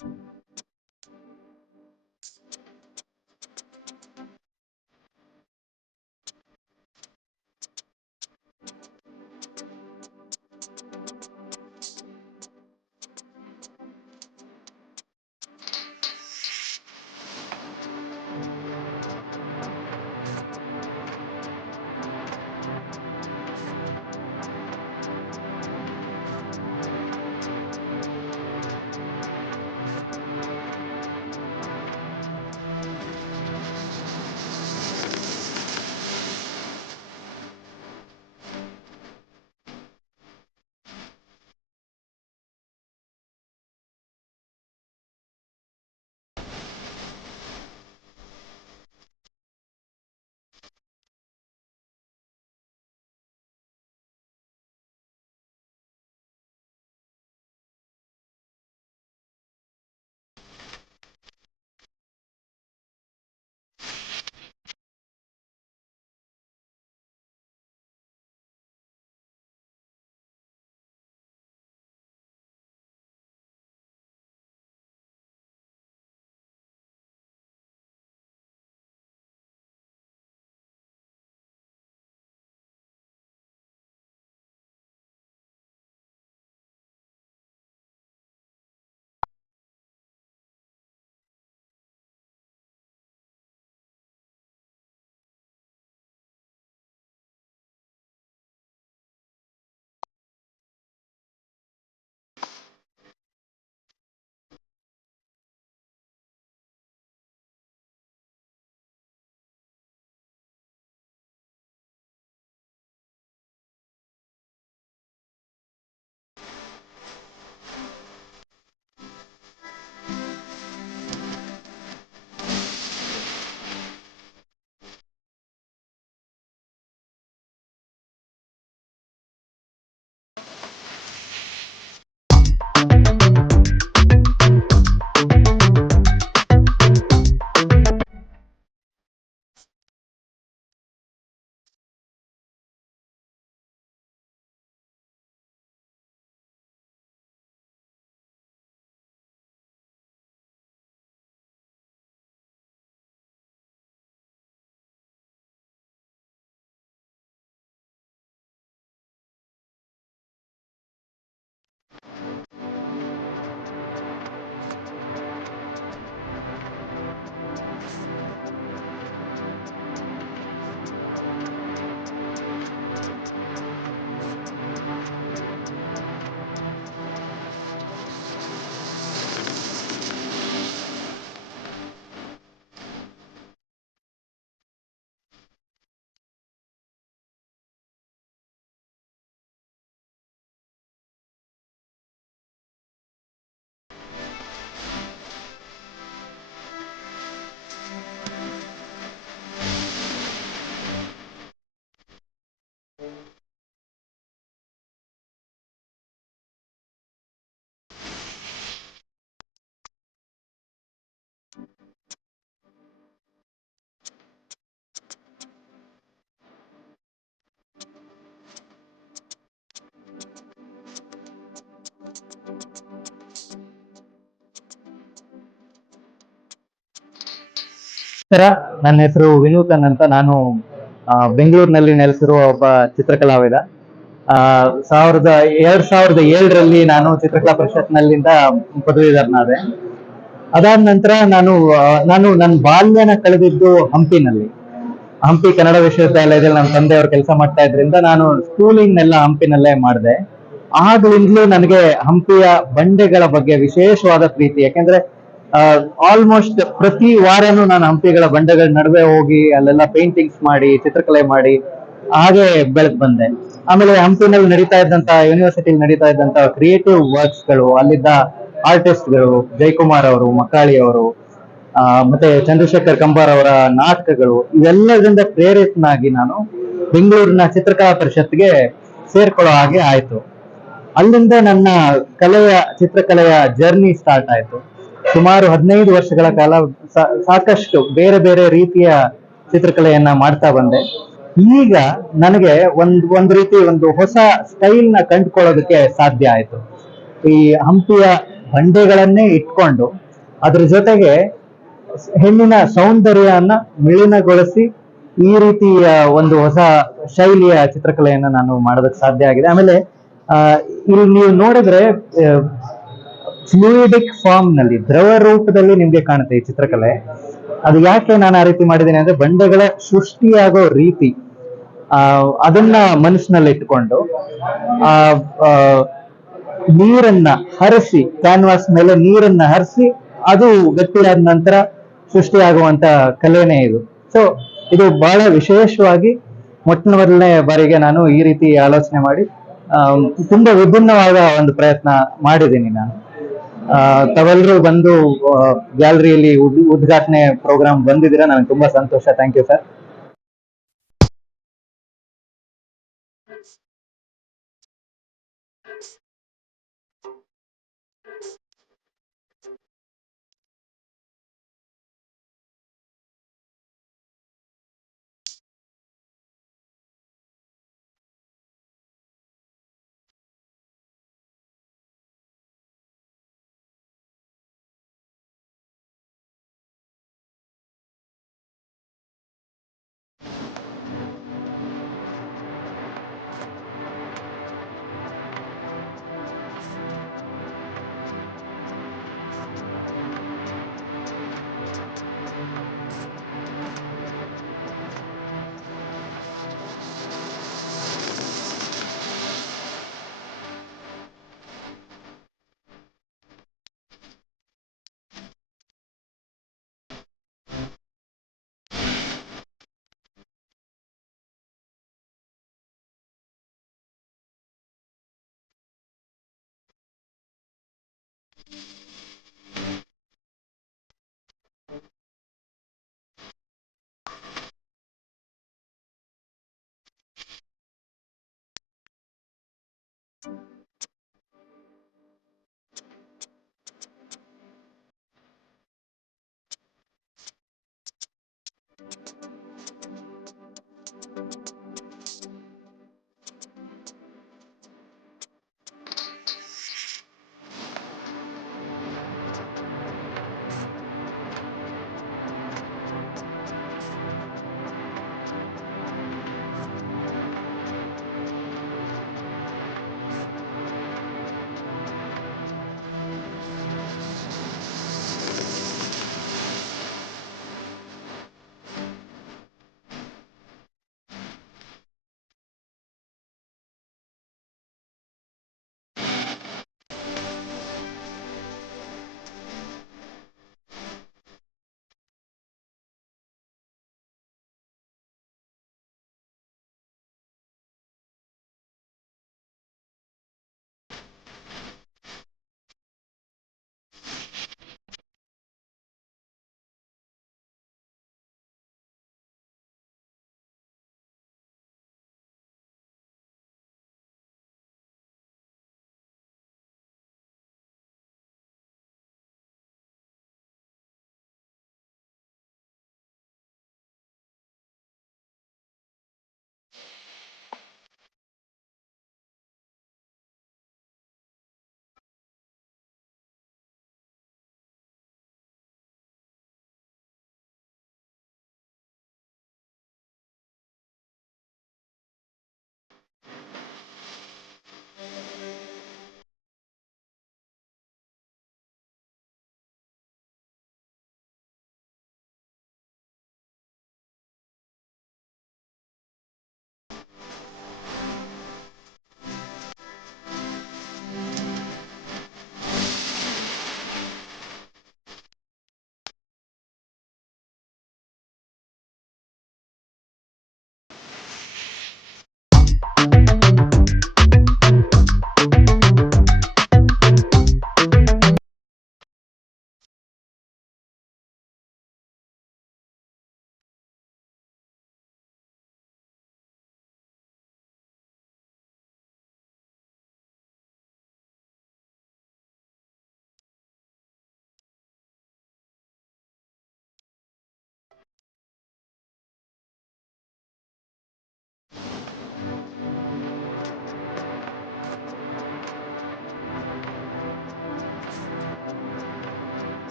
ಸರ, ನನ್ನ ಹೆಸರು ವಿನೂತನ್ ಅಂತ. ನಾನು ಬೆಂಗಳೂರಿನಲ್ಲಿ ನೆಲೆಸಿರುವ ಒಬ್ಬ ಚಿತ್ರಕಲಾವಿದ. ಆ, 2007ರಲ್ಲಿ ನಾನು ಚಿತ್ರಕಲಾ ಪರಿಷತ್ನಲ್ಲಿಂದ ಪದವೀಧರನಾದೆ. ಅದಾದ ನಂತರ ನಾನು ನನ್ನ ಬಾಲ್ಯನ ಕಳೆದಿದ್ದು ಹಂಪಿನಲ್ಲಿ. ಹಂಪಿ ಕನ್ನಡ ವಿಶ್ವವಿದ್ಯಾಲಯದಲ್ಲಿ ನಮ್ಮ ತಂದೆಯವರು ಕೆಲಸ ಮಾಡ್ತಾ ಇದ್ರಿಂದ ನಾನು ಸ್ಕೂಲಿಂಗ್ನೆಲ್ಲ ಹಂಪಿನಲ್ಲೇ ಮಾಡಿದೆ. ಆಗ್ಲಿಂದಲೂ ನನಗೆ ಹಂಪಿಯ ಬಂಡೆಗಳ ಬಗ್ಗೆ ವಿಶೇಷವಾದ ಪ್ರೀತಿ. ಯಾಕೆಂದ್ರೆ ಆಲ್ಮೋಸ್ಟ್ ಪ್ರತಿ ವಾರನೂ ನಾನು ಹಂಪಿಗಳ ಬಂಡೆಗಳ ನಡುವೆ ಹೋಗಿ ಅಲ್ಲೆಲ್ಲ ಪೇಂಟಿಂಗ್ಸ್ ಮಾಡಿ, ಚಿತ್ರಕಲೆ ಮಾಡಿ ಹಾಗೆ ಬೆಳೆದ್ ಬಂದೆ. ಆಮೇಲೆ ಹಂಪಿನಲ್ಲಿ ಯೂನಿವರ್ಸಿಟಿಲಿ ನಡೀತಾ ಇದ್ದಂತ ಕ್ರಿಯೇಟಿವ್ ವರ್ಕ್ಸ್ ಗಳು, ಅಲ್ಲಿದ್ದ ಆರ್ಟಿಸ್ಟ್ಗಳು, ಜಯಕುಮಾರ್ ಅವರು, ಮಕಾಳಿ ಅವರು, ಮತ್ತೆ ಚಂದ್ರಶೇಖರ್ ಕಂಬಾರ್ ಅವರ ನಾಟಕಗಳು, ಇವೆಲ್ಲದರಿಂದ ಪ್ರೇರಿತನಾಗಿ ನಾನು ಬೆಂಗಳೂರಿನ ಚಿತ್ರಕಲಾ ಪರಿಷತ್ಗೆ ಸೇರ್ಕೊಳ್ಳೋ ಹಾಗೆ ಆಯ್ತು. ಅಲ್ಲಿಂದ ನನ್ನ ಚಿತ್ರಕಲೆಯ ಜರ್ನಿ ಸ್ಟಾರ್ಟ್ ಆಯ್ತು. ಸುಮಾರು 15 ವರ್ಷಗಳ ಕಾಲ ಸಾಕಷ್ಟು ಬೇರೆ ಬೇರೆ ರೀತಿಯ ಚಿತ್ರಕಲೆಯನ್ನ ಮಾಡ್ತಾ ಬಂದೆ. ಈಗ ನನಗೆ ಒಂದು ಹೊಸ ಸ್ಟೈಲ್ ನ ಕಂಡುಕೊಳ್ಳೋದಕ್ಕೆ ಸಾಧ್ಯ ಆಯ್ತು. ಈ ಹಂಪಿಯ ಬಂಡೆಗಳನ್ನೇ ಇಟ್ಕೊಂಡು ಅದ್ರ ಜೊತೆಗೆ ಹೆಣ್ಣಿನ ಸೌಂದರ್ಯನ ಮಿಳಿನಗೊಳಿಸಿ ಈ ರೀತಿಯ ಒಂದು ಹೊಸ ಶೈಲಿಯ ಚಿತ್ರಕಲೆಯನ್ನು ನಾನು ಮಾಡೋದಕ್ಕೆ ಸಾಧ್ಯ ಆಗಿದೆ. ಆಮೇಲೆ ಇಲ್ಲಿ ನೀವು ನೋಡಿದ್ರೆ ಫ್ಲೂಯಿಡಿಕ್ ಫಾರ್ಮ್ ನಲ್ಲಿ, ದ್ರವ ರೂಪದಲ್ಲಿ ನಿಮ್ಗೆ ಕಾಣುತ್ತೆ ಈ ಚಿತ್ರಕಲೆ. ಅದು ಯಾಕೆ ನಾನು ಆ ರೀತಿ ಮಾಡಿದ್ದೀನಿ ಅಂದ್ರೆ, ಬಂಡೆಗಳ ಸೃಷ್ಟಿಯಾಗೋ ರೀತಿ ಅದನ್ನ ಮನಸ್ಸಿನಲ್ಲಿ ಇಟ್ಕೊಂಡು ಆ ನೀರನ್ನ ಹರಿಸಿ, ಕ್ಯಾನ್ವಾಸ್ ಮೇಲೆ ನೀರನ್ನ ಹರಿಸಿ ಅದು ಗಟ್ಟಿಯಾದ ನಂತರ ಸೃಷ್ಟಿಯಾಗುವಂತ ಕಲೆನೇ ಇದು. ಸೊ ಇದು ಬಹಳ ವಿಶೇಷವಾಗಿ ಮೊಟ್ಟ ಮೊದಲನೇ ಬಾರಿಗೆ ನಾನು ಈ ರೀತಿ ಆಲೋಚನೆ ಮಾಡಿ ತುಂಬಾ ವಿಭಿನ್ನವಾದ ಒಂದು ಪ್ರಯತ್ನ ಮಾಡಿದ್ದೀನಿ ನಾನು. ತಾವೆಲ್ಲರೂ ಬಂದು ಗ್ಯಾಲರಿಯಲ್ಲಿ ಉದ್ಘಾಟನೆ ಪ್ರೋಗ್ರಾಮ್ ಬಂದಿದ್ದೀರಾ, ನನಗೆ ತುಂಬಾ ಸಂತೋಷ. Thank you sir.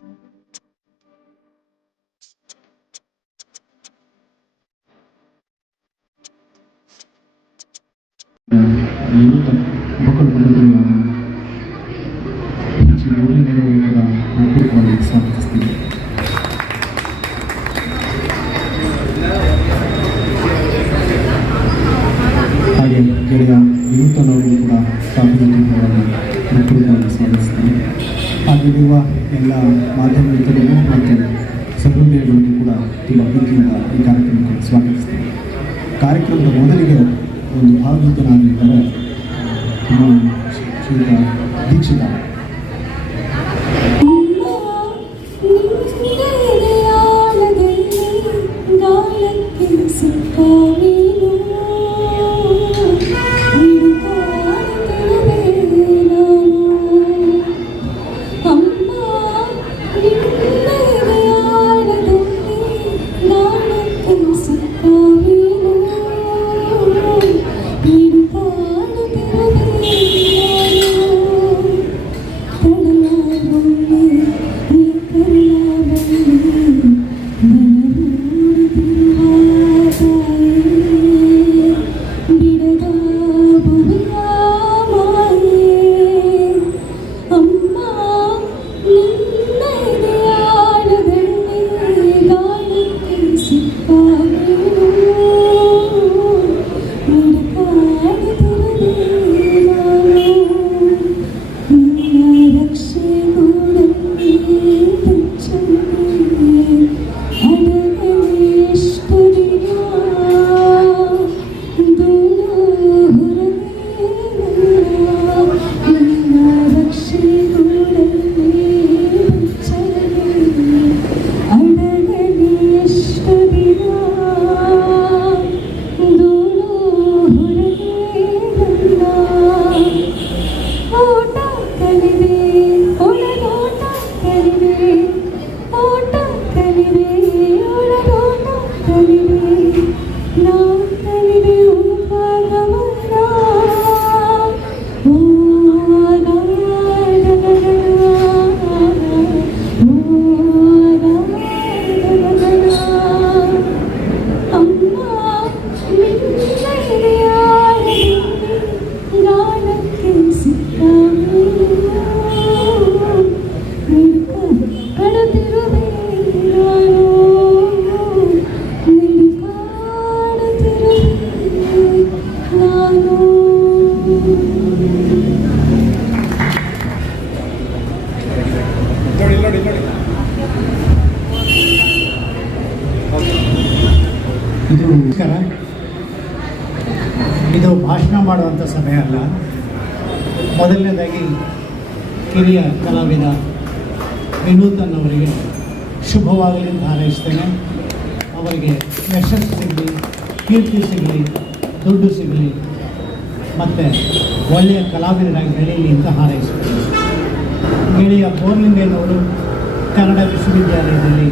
ಸ್ವಾಗತಿಸ್ತೀನಿ. ಹಾಗೆ ಗೆಳೆಯ ವಿನೂತನವರಿಗೂ ಕೂಡ ಸ್ವಾಗತಿಸ್ತೀನಿ. ಹಾಗೆಲ್ಲಿರುವ ಎಲ್ಲ ಮಾಧ್ಯಮ ಮಿತ್ರರಿಗೂ ಮತ್ತು ಸಹೋದರಿಗಳಿಗೂ ಕೂಡ ತುಂಬ ಪ್ರೀತಿಯಿಂದ ಈ ಕಾರ್ಯಕ್ರಮಕ್ಕೆ ಸ್ವಾಗತಿಸ್ತೀನಿ. ಕಾರ್ಯಕ್ರಮದ ಮೊದಲಿಗೆ ಒಂದು ಭಾವಗೀತನಾಗಿದ್ದಾರೆ ಶ್ರೀಯುತ ದೀಕ್ಷಿತ. ಇದು ಭಾಷಣ ಮಾಡುವಂಥ ಸಮಯ ಅಲ್ಲ. ಮೊದಲನೇದಾಗಿ ಹಿರಿಯ ಕಲಾವಿದ ವಿನೂತನ್ ಅವರಿಗೆ ಶುಭವಾಗಲಿ ಅಂತ ಹಾರೈಸ್ತೇನೆ. ಅವರಿಗೆ ಯಶಸ್ಸು ಸಿಗಲಿ, ಕೀರ್ತಿ ಸಿಗಲಿ, ದುಡ್ಡು ಸಿಗಲಿ ಮತ್ತು ಒಳ್ಳೆಯ ಕಲಾವಿದರಾಗಿ ಬೆಳೆಯಲಿ ಅಂತ ಹಾರೈಸ್ತೇನೆ. ಗೆಳೆಯ ಬೋರ್ಲಿಂಗೇನವರು ಕನ್ನಡ ವಿಶ್ವವಿದ್ಯಾಲಯದಲ್ಲಿ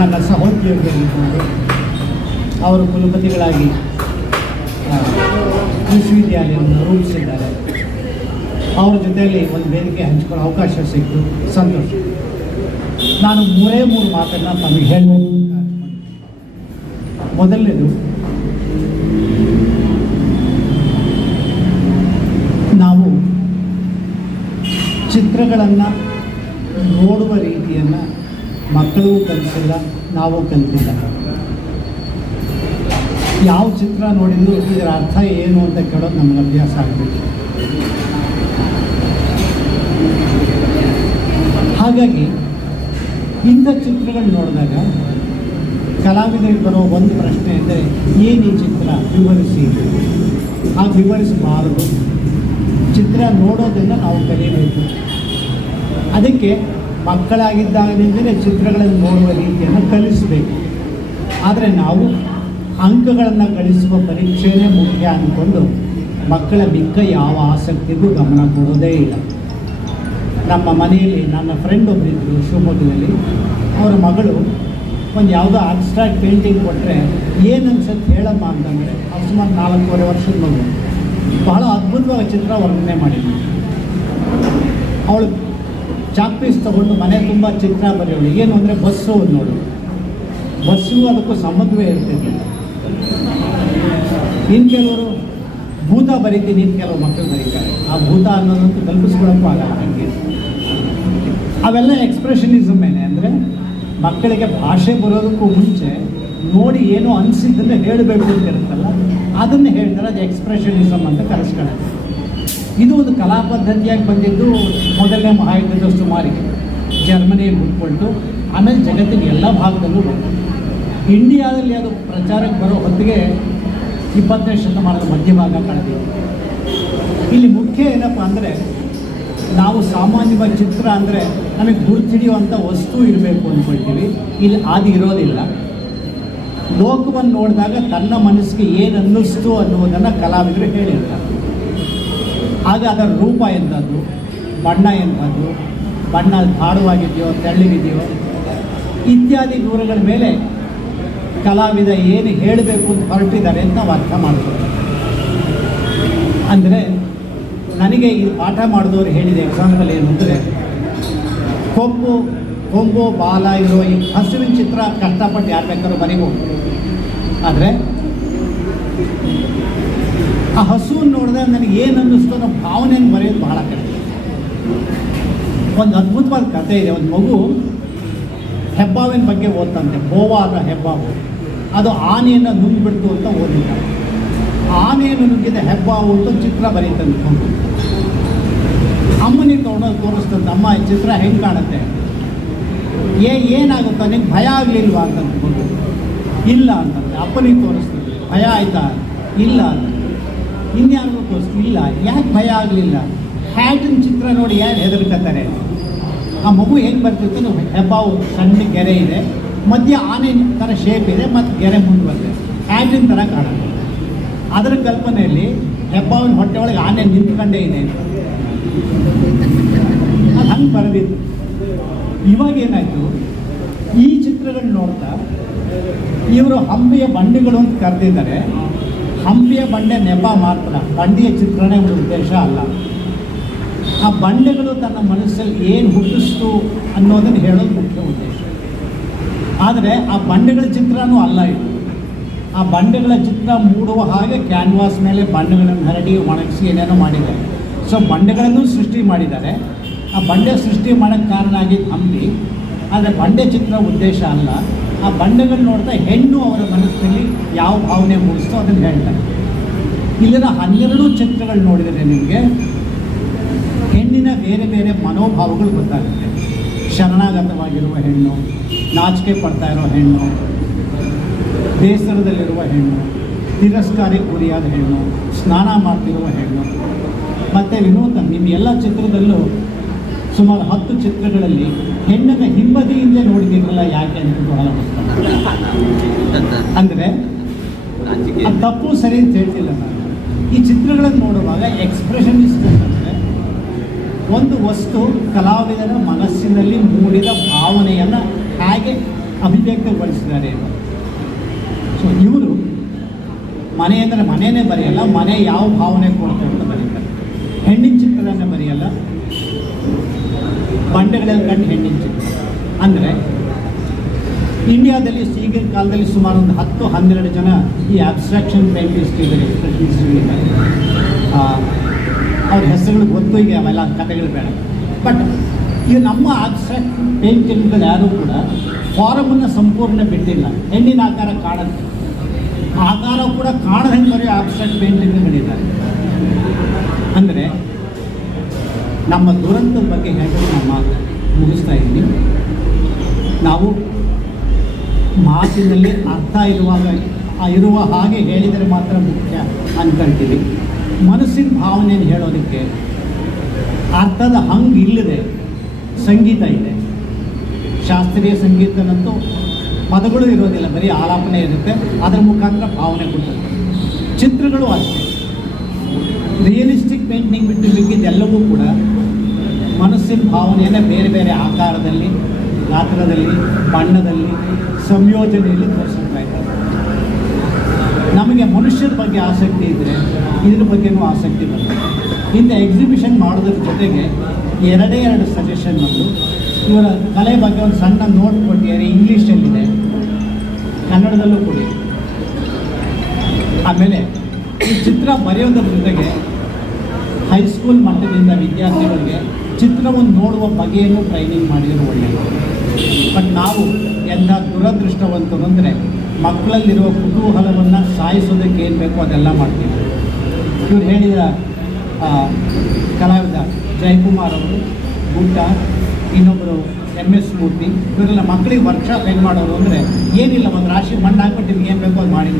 ನನ್ನ ಸಹೋದ್ಯೋಗಿಯಾಗಿದ್ದರು. ಅವರು ಕುಲಪತಿಗಳಾಗಿ ವಿಶ್ವವಿದ್ಯಾಲಯವನ್ನು ರೂಪಿಸಿದ್ದಾರೆ. ಅವರ ಜೊತೆಯಲ್ಲಿ ಒಂದು ವೇದಿಕೆ ಹಂಚಿಕೊಳ್ಳೋ ಅವಕಾಶ ಸಿಕ್ತು, ಸಂತೋಷ. ನಾನು ಮೂರು ಮಾತನ್ನು ತಮಗೆ ಹೇಳಬೇಕು ಅಂತ ಅನ್ಕೊಂಡಿದ್ದೀನಿ. ಮೊದಲನೇದು, ನಾವು ಚಿತ್ರಗಳನ್ನು ನೋಡುವ ರೀತಿಯನ್ನು ಮಕ್ಕಳು ಕಲಿಸಿಲ್ಲ, ನಾವು ಕಲಿತಿಲ್ಲ. ಯಾವ ಚಿತ್ರ ನೋಡಿದ್ರು ಇದರ ಅರ್ಥ ಏನು ಅಂತ ಕೇಳೋದು ನಮಗೆ ಅಭ್ಯಾಸ ಆಗಬೇಕು. ಹಾಗಾಗಿ ಇಂಥ ಚಿತ್ರಗಳು ನೋಡಿದಾಗ ಕಲಾವಿದರಿಗೆ ಬರೋ ಒಂದು ಪ್ರಶ್ನೆ ಅಂದರೆ, ಏನು ಈ ಚಿತ್ರ ವಿವರಿಸಿ. ಹಾಗೆ ವಿವರಿಸಬಾರದು. ಚಿತ್ರ ನೋಡೋದನ್ನು ನಾವು ಕಲಿಯಬೇಕು. ಅದಕ್ಕೆ ಮಕ್ಕಳಾಗಿದ್ದಾಗಲಿಂದಲೇ ಚಿತ್ರಗಳನ್ನು ನೋಡುವ ರೀತಿಯನ್ನು ಕಲಿಸಬೇಕು. ಆದರೆ ನಾವು ಅಂಕಗಳನ್ನು ಗಳಿಸುವ ಪರೀಕ್ಷೆಯೇ ಮುಖ್ಯ ಅಂದ್ಕೊಂಡು ಮಕ್ಕಳ ಮಿಕ್ಕ ಯಾವ ಆಸಕ್ತಿಗೂ ಗಮನ ಕೊಡೋದೇ ಇಲ್ಲ. ನಮ್ಮ ಮನೆಯಲ್ಲಿ ನನ್ನ ಫ್ರೆಂಡ್ ಒಬ್ಬರಿದ್ದರು ಶಿವಮೊಗ್ಗದಲ್ಲಿ. ಅವರ ಮಗಳು ಒಂದು ಯಾವುದೋ ಅಬ್ಸ್ಟ್ರಾಕ್ಟ್ ಪೇಂಟಿಂಗ್ ಕೊಟ್ಟರೆ ಏನು ಅನ್ಸುತ್ತೆ ಹೇಳಮ್ಮ ಅಂತಂದರೆ, ಅವ್ರು ಸುಮಾರು 4.5 ವರ್ಷದ ಮಗು. ಬಹಳ ಅದ್ಭುತವಾದ ಚಿತ್ರ ವರ್ಣನೆ ಮಾಡಿದ್ವಿ. ಅವಳು ಚಾಕ್ ಪೀಸ್ ತೊಗೊಂಡು ಮನೆ ತುಂಬ ಚಿತ್ರ ಬರೆಯೋಳು. ಏನು ಅಂದರೆ ಬಸ್ಸು ನೋಡು, ಬಸ್ಸು ಅದಕ್ಕೂ ಸಂಬಂಧವೇ ಇರ್ತಿರ್ಲಿಲ್ಲ. ಇನ್ನು ಕೆಲವರು ಭೂತ ಬರೀತೀನಿ, ಇನ್ನು ಕೆಲವರು ಮಕ್ಕಳು ಬರೀತಾರೆ. ಆ ಭೂತ ಅನ್ನೋದಂತೂ ಕಲ್ಪಿಸ್ಕೊಳ್ಳೋಕ್ಕೂ ಆಗಲ್ಲ ನನಗೆ. ಅವೆಲ್ಲ ಎಕ್ಸ್ಪ್ರೆಷನಿಸಮ್ ಮೇಲೆ, ಅಂದರೆ ಮಕ್ಕಳಿಗೆ ಭಾಷೆ ಬರೋದಕ್ಕೂ ಮುಂಚೆ ನೋಡಿ ಏನೋ ಅನಿಸಿದ್ದನ್ನು ಹೇಳಬೇಕು ಅಂತ ಇರುತ್ತಲ್ಲ, ಅದನ್ನು ಹೇಳ್ತಾರೆ. ಅದು ಎಕ್ಸ್ಪ್ರೆಷನಿಸಮ್ ಅಂತ ಕರೆಸ್ಕೊಳ್ಳೋದು. ಇದು ಒಂದು ಕಲಾ ಪದ್ಧತಿಯಾಗಿ ಬಂದಿದ್ದು ಮೊದಲನೇ ಮಹಾಯುದ್ಧದ ಸುಮಾರಿಗೆ ಜರ್ಮನಿಯಲ್ಲಿ ಹುಟ್ಕೊಳ್ತು. ಆಮೇಲೆ ಜಗತ್ತಿನ ಎಲ್ಲ ಭಾಗದಲ್ಲೂ ಬಂತು. ಇಂಡಿಯಾದಲ್ಲಿ ಅದು ಪ್ರಚಾರಕ್ಕೆ ಬರೋ ಹೊತ್ತಿಗೆ 20ನೇ ಶತಮಾನದ ಮಧ್ಯಭಾಗ ಕಳೆದಿದೆ. ಇಲ್ಲಿ ಮುಖ್ಯ ಏನಪ್ಪ ಅಂದರೆ, ನಾವು ಸಾಮಾನ್ಯವಾಗಿ ಚಿತ್ರ ಅಂದರೆ ನಮಗೆ ಗುರುತಿಡಿಯುವಂಥ ವಸ್ತು ಇರಬೇಕು ಅಂದ್ಕೊಳ್ತೀವಿ. ಇಲ್ಲಿ ಅದು ಇರೋದಿಲ್ಲ. ಲೋಕವನ್ನು ನೋಡಿದಾಗ ತನ್ನ ಮನಸ್ಸಿಗೆ ಏನು ಅನ್ನಿಸ್ತು ಅನ್ನುವುದನ್ನು ಕಲಾವಿದರು ಹೇಳಿರ್ತಾರೆ. ಆಗ ಅದರ ರೂಪ ಎಂಥದ್ದು, ಬಣ್ಣ ಎಂಥದ್ದು, ಬಣ್ಣ ಗಾಢವಾಗಿದೆಯೋ ತೆಳ್ಳಗಿದೆಯೋ ಇತ್ಯಾದಿ ದೂರಗಳ ಮೇಲೆ ಕಲಾವಿದ ಏನು ಹೇಳಬೇಕು ಅಂತ ಹೊರಟಿದ್ದಾರೆ ಅಂತ ನಾವು ಅರ್ಥ ಮಾಡ್ಬೋದು. ಅಂದರೆ ನನಗೆ ಈ ಪಾಠ ಮಾಡಿದವರು ಹೇಳಿದ ಎಕ್ಸಾಂಪಲ್ ಏನು ಅಂದರೆ, ಕೊಂಬು ಬಾಲ ಇರೋ ಈ ಹಸುವಿನ ಚಿತ್ರ ಕಷ್ಟಪಟ್ಟು ಯಾರು ಬೇಕಾದ್ರೂ ಬರೀಬೋದು. ಆದರೆ ಆ ಹಸುವನ್ನು ನೋಡಿದ್ರೆ ನನಗೆ ಏನು ಅನ್ನಿಸ್ತು ಅನ್ನೋ ಭಾವನೆಯನ್ನು ಬರೆಯೋದು ಬಹಳ ಕಷ್ಟ. ಒಂದು ಅದ್ಭುತವಾದ ಕಥೆ ಇದೆ. ಒಂದು ಮಗು ಹೆಬ್ಬಾವಿನ ಬಗ್ಗೆ ಓದ್ತಂತೆ. ಬೋವಾದ ಹೆಬ್ಬಾವು ಅದು ಆನೆಯನ್ನು ನುಂಗ್ಬಿಡ್ತು ಅಂತ ಓದಿಲ್ಲ. ಆನೆಯನ್ನು ನುಗ್ಗಿದ ಹೆಬ್ಬಾವು ಅಂತ ಚಿತ್ರ ಬರೀತಂತೆ ಮಗು. ಅಮ್ಮನಿಗೆ ತೊಗೊಂಡೋಗಿ ತೋರಿಸ್ತಂತೆ. ಅಮ್ಮ ಈ ಚಿತ್ರ ಹೆಂಗೆ ಕಾಣುತ್ತೆ, ಏನಾಗುತ್ತಾ, ನಿಂಗೆ ಭಯ ಆಗಲಿಲ್ವಾ ಅಂತಂತ ಮಗು. ಇಲ್ಲ ಅಂತಂತೆ. ಅಪ್ಪನಿಗೆ ತೋರಿಸ್ತಂತೆ. ಭಯ ಆಯಿತಾ? ಇಲ್ಲ ಅಂತ. ಇನ್ಯಾರಿಗೂ ತೋರಿಸ್ತು. ಇಲ್ಲ. ಯಾಕೆ ಭಯ ಆಗಲಿಲ್ಲ? ಹ್ಯಾಟಿನ ಚಿತ್ರ ನೋಡಿ ಯಾರು ಹೆದರ್ಕತ್ತಾರೆ. ಆ ಮಗು ಹೆಂಗೆ ಬರ್ತಿತ್ತು, ಹೆಬ್ಬಾವು ಸಣ್ಣ ಗೆರೆ ಇದೆ, ಮಧ್ಯ ಆನೆ ಥರ ಶೇಪ್ ಇದೆ, ಮತ್ತು ಗೆರೆ ಮುಂದೆ ಬರ್ತದೆ, ಹ್ಯಾಟಿನ ಥರ ಕಾಣುತ್ತೆ. ಅದರ ಕಲ್ಪನೆಯಲ್ಲಿ ಹೆಬ್ಬಾವಿನ ಹೊಟ್ಟೆ ಒಳಗೆ ಆನೆ ನಿಂತ್ಕೊಂಡೇ ಇದೆ. ಅದು ಹಂಗೆ ಬರೆದಿತ್ತು. ಇವಾಗ ಏನಾಯಿತು, ಈ ಚಿತ್ರಗಳು ನೋಡ್ತಾ ಇವರು ಹಂಪಿಯ ಬಂಡೆಗಳು ಅಂತ ಕರೆದಿದ್ದಾರೆ. ಹಂಪಿಯ ಬಂಡೆ ನೆಪ ಮಾತ್ರ, ಬಂಡೆಯ ಚಿತ್ರನೇ ಒಂದು ಉದ್ದೇಶ ಅಲ್ಲ. ಆ ಬಂಡೆಗಳು ತನ್ನ ಮನಸ್ಸಲ್ಲಿ ಏನು ಹುಟ್ಟಿಸ್ತು ಅನ್ನೋದನ್ನು ಹೇಳೋದು ಮುಖ್ಯ ಉದ್ದೇಶ. ಆದರೆ ಆ ಬಂಡೆಗಳ ಚಿತ್ರನೂ ಅಲ್ಲ ಇದು. ಆ ಬಂಡೆಗಳ ಚಿತ್ರ ಮೂಡುವ ಹಾಗೆ ಕ್ಯಾನ್ವಾಸ್ ಮೇಲೆ ಬಣ್ಣಗಳನ್ನು ಹರಡಿ ಒಣಗಿಸಿ ಏನೇನೋ ಮಾಡಿದ್ದಾರೆ. ಸೊ ಬಂಡೆಗಳನ್ನು ಸೃಷ್ಟಿ ಮಾಡಿದ್ದಾರೆ. ಆ ಬಂಡೆ ಸೃಷ್ಟಿ ಮಾಡೋಕ್ಕೆ ಕಾರಣ ಆಗಿದ್ದು ಹಂಪಿ. ಆದರೆ ಬಂಡೆ ಚಿತ್ರ ಉದ್ದೇಶ ಅಲ್ಲ. ಆ ಬಂಡೆಗಳು ನೋಡ್ತಾ ಹೆಣ್ಣು ಅವರ ಮನಸ್ಸಿನಲ್ಲಿ ಯಾವ ಭಾವನೆ ಮೂಡಿಸ್ತೋ ಅದನ್ನು ಹೇಳ್ತಾರೆ. ಇಲ್ಲಿನ 12 ಚಿತ್ರಗಳು ನೋಡಿದರೆ ನಿಮಗೆ ಹೆಣ್ಣಿನ ಬೇರೆ ಬೇರೆ ಮನೋಭಾವಗಳು ಗೊತ್ತಾಗುತ್ತೆ. ಶರಣಾಗತವಾಗಿರುವ ಹೆಣ್ಣು, ನಾಚಿಕೆ ಪಡ್ತಾ ಇರೋ ಹೆಣ್ಣು, ಬೇಸರದಲ್ಲಿರುವ ಹೆಣ್ಣು, ತಿರಸ್ಕಾರಕ್ಕೆ ಗುರಿಯಾದ ಹೆಣ್ಣು, ಸ್ನಾನ ಮಾಡ್ತಿರುವ ಹೆಣ್ಣು. ಮತ್ತು ವಿನೂತನ ನಿಮ್ಮ ಎಲ್ಲ ಚಿತ್ರದಲ್ಲೂ ಸುಮಾರು 10 ಚಿತ್ರಗಳಲ್ಲಿ ಹೆಣ್ಣನ್ನು ಹಿಂಬದಿಯಿಂದ ನೋಡಿದಿರಲ್ಲ. ಯಾಕೆ ಅಂತ ಬಹಳ ಅಂದರೆ ಅದು ತಪ್ಪು ಸರಿ ಅಂತ ಹೇಳ್ತಿಲ್ಲ ನಾನು. ಈ ಚಿತ್ರಗಳನ್ನು ನೋಡುವಾಗ ಎಕ್ಸ್ಪ್ರೆಷನಿಸ್ಟ್ ಅಂತಂದರೆ ಒಂದು ವಸ್ತು ಕಲಾವಿದನ ಮನಸ್ಸಿನಲ್ಲಿ ಮೂಡಿದ ಭಾವನೆಯನ್ನು ಹೇಗೆ ಅಭಿವ್ಯಕ್ತಗೊಳಿಸಿದ್ದಾರೆ. ಸೊ ಇವರು ಮನೆ ಅಂದರೆ ಮನೆಯೇ ಬರೆಯಲ್ಲ, ಮನೆ ಯಾವ ಭಾವನೆ ಕೊಡುತ್ತೆ ಅಂತ ಬರೀತಾರೆ. ಹೆಣ್ಣಿನ ಚಿತ್ರನೇ ಬರೆಯಲ್ಲ, ಬಂಡೆಗಳಲ್ಲಿ ಕಂಡು ಹೆಣ್ಣಿನ ಚಿತ್ರ. ಅಂದರೆ ಇಂಡಿಯಾದಲ್ಲಿ ಈಗಿನ ಕಾಲದಲ್ಲಿ ಸುಮಾರು ಒಂದು 10-12 ಜನ ಈ ಅಬ್ಸ್ಟ್ರಾಕ್ಷನ್ ಪೇಂಟಿಸ್ಟ್ ಇದ್ದಾರೆ, ಎಕ್ಸ್ಪ್ರೆಷನಿಸ್ಟ್ ಇದ್ದಾರೆ. ಅವ್ರ ಹೆಸರುಗಳು ಗೊತ್ತು, ಈಗ ಅವೆಲ್ಲ ಕಥೆಗಳು ಬೇಡ. ಬಟ್ ಈಗ ನಮ್ಮ ಅಬ್ಸ್ಟ್ರಾಕ್ಟ್ ಪೇಂಟಿಂಗ್ಗಳು ಯಾರೂ ಕೂಡ ಫಾರಮನ್ನು ಸಂಪೂರ್ಣ ಬಿಟ್ಟಿಲ್ಲ. ಹೆಣ್ಣಿನ ಆಕಾರ ಕಾಣುತ್ತೆ, ಆಕಾರ ಕೂಡ ಕಾಣದಂಗೆ ಬರೀ ಅಬ್ಸ್ಟ್ರಾಕ್ಟ್ ಪೇಂಟಿಂಗ್ಗಳಿದ್ದಾರೆ. ಅಂದರೆ ನಮ್ಮ ದುರಂತದ ಬಗ್ಗೆ ಹೇಳಿ ನಾನು ಮಾತು ಮುಗಿಸ್ತಾ ಇದ್ದೀನಿ. ನಾವು ಮಾತಿನಲ್ಲಿ ಅರ್ಥ ಇರುವ ಹಾಗೆ ಹೇಳಿದರೆ ಮಾತ್ರ ಮುಖ್ಯ ಅಂದ್ಕೊಳ್ತೀವಿ. ಮನಸ್ಸಿನ ಭಾವನೆಯನ್ನು ಹೇಳೋದಕ್ಕೆ ಅರ್ಥದ ಹಂಗೆ ಇಲ್ಲದೆ ಸಂಗೀತ ಇದೆ. ಶಾಸ್ತ್ರೀಯ ಸಂಗೀತನಂತೂ ಪದಗಳು ಇರೋದಿಲ್ಲ, ಬರೀ ಆಲಾಪನೆ ಇರುತ್ತೆ, ಅದರ ಮುಖಾಂತರ ಭಾವನೆ ಕೊಡ್ತದೆ. ಚಿತ್ರಗಳು ಅಷ್ಟೇ. ರಿಯಲಿಸ್ಟಿಕ್ ಪೇಂಟಿಂಗ್ ಬಿಟ್ಟು ಮಿಕ್ಕಿದ್ದೆಲ್ಲವೂ ಕೂಡ ಮನಸ್ಸಿನ ಭಾವನೆಯನ್ನು ಬೇರೆ ಬೇರೆ ಆಕಾರದಲ್ಲಿ, ಗಾತ್ರದಲ್ಲಿ, ಬಣ್ಣದಲ್ಲಿ, ಸಂಯೋಜನೆಯಲ್ಲಿ ತೋರಿಸ್ತಾ ಇದ್ದಾರೆ. ನಮಗೆ ಮನುಷ್ಯರ ಬಗ್ಗೆ ಆಸಕ್ತಿ ಇದ್ದರೆ ಇದ್ರ ಬಗ್ಗೆನೂ ಆಸಕ್ತಿ ಬರುತ್ತೆ. ಇಂಥ ಎಕ್ಸಿಬಿಷನ್ ಮಾಡೋದ್ರ ಜೊತೆಗೆ ಎರಡು ಸಜೆಷನ್ ಒಂದು, ಇವರ ಕಲೆ ಬಗ್ಗೆ ಒಂದು ಸಣ್ಣ ನೋಟ್ ಕೊಟ್ಟಿದ್ದಾರೆ, ಇಂಗ್ಲೀಷಲ್ಲಿದೆ, ಕನ್ನಡದಲ್ಲೂ ಕೊಡಿ. ಆಮೇಲೆ ಈ ಚಿತ್ರ ಬರೆಯೋದ್ರ ಜೊತೆಗೆ ಹೈಸ್ಕೂಲ್ ಮಟ್ಟದಿಂದ ವಿದ್ಯಾರ್ಥಿಗಳಿಗೆ ಚಿತ್ರವನ್ನು ನೋಡುವ ಬಗೆಯನ್ನು ಟ್ರೈನಿಂಗ್ ಮಾಡಿದರೆ ಒಳ್ಳೆಯದು. ಬಟ್ ನಾವು ಎಂಥ ದುರದೃಷ್ಟವಂತರು ಅಂದರೆ ಮಕ್ಕಳಲ್ಲಿರುವ ಕುತೂಹಲವನ್ನು ಸಾಯಿಸೋದಕ್ಕೆ ಏನು ಬೇಕೋ ಅದೆಲ್ಲ ಮಾಡ್ತೀವಿ. ಇವ್ರು ಹೇಳಿದ ಕಲಾವಿದ ಜಯಕುಮಾರ್ ಅವರು, ಗುಡ್ಡ, ಇನ್ನೊಬ್ಬರು MS ಮೂರ್ತಿ, ಇವರೆಲ್ಲ ಮಕ್ಕಳಿಗೆ ವರ್ಕ್ಶಾಪ್ ಹೆಂಗೆ ಮಾಡೋರು ಅಂದರೆ ಏನಿಲ್ಲ, ಒಂದು ರಾಶಿ ಮಣ್ಣು ಹಾಕ್ಬಿಟ್ಟು ನಿಮ್ಗೆ ಏನು ಬೇಕೋ ಅದು ಮಾಡಿ.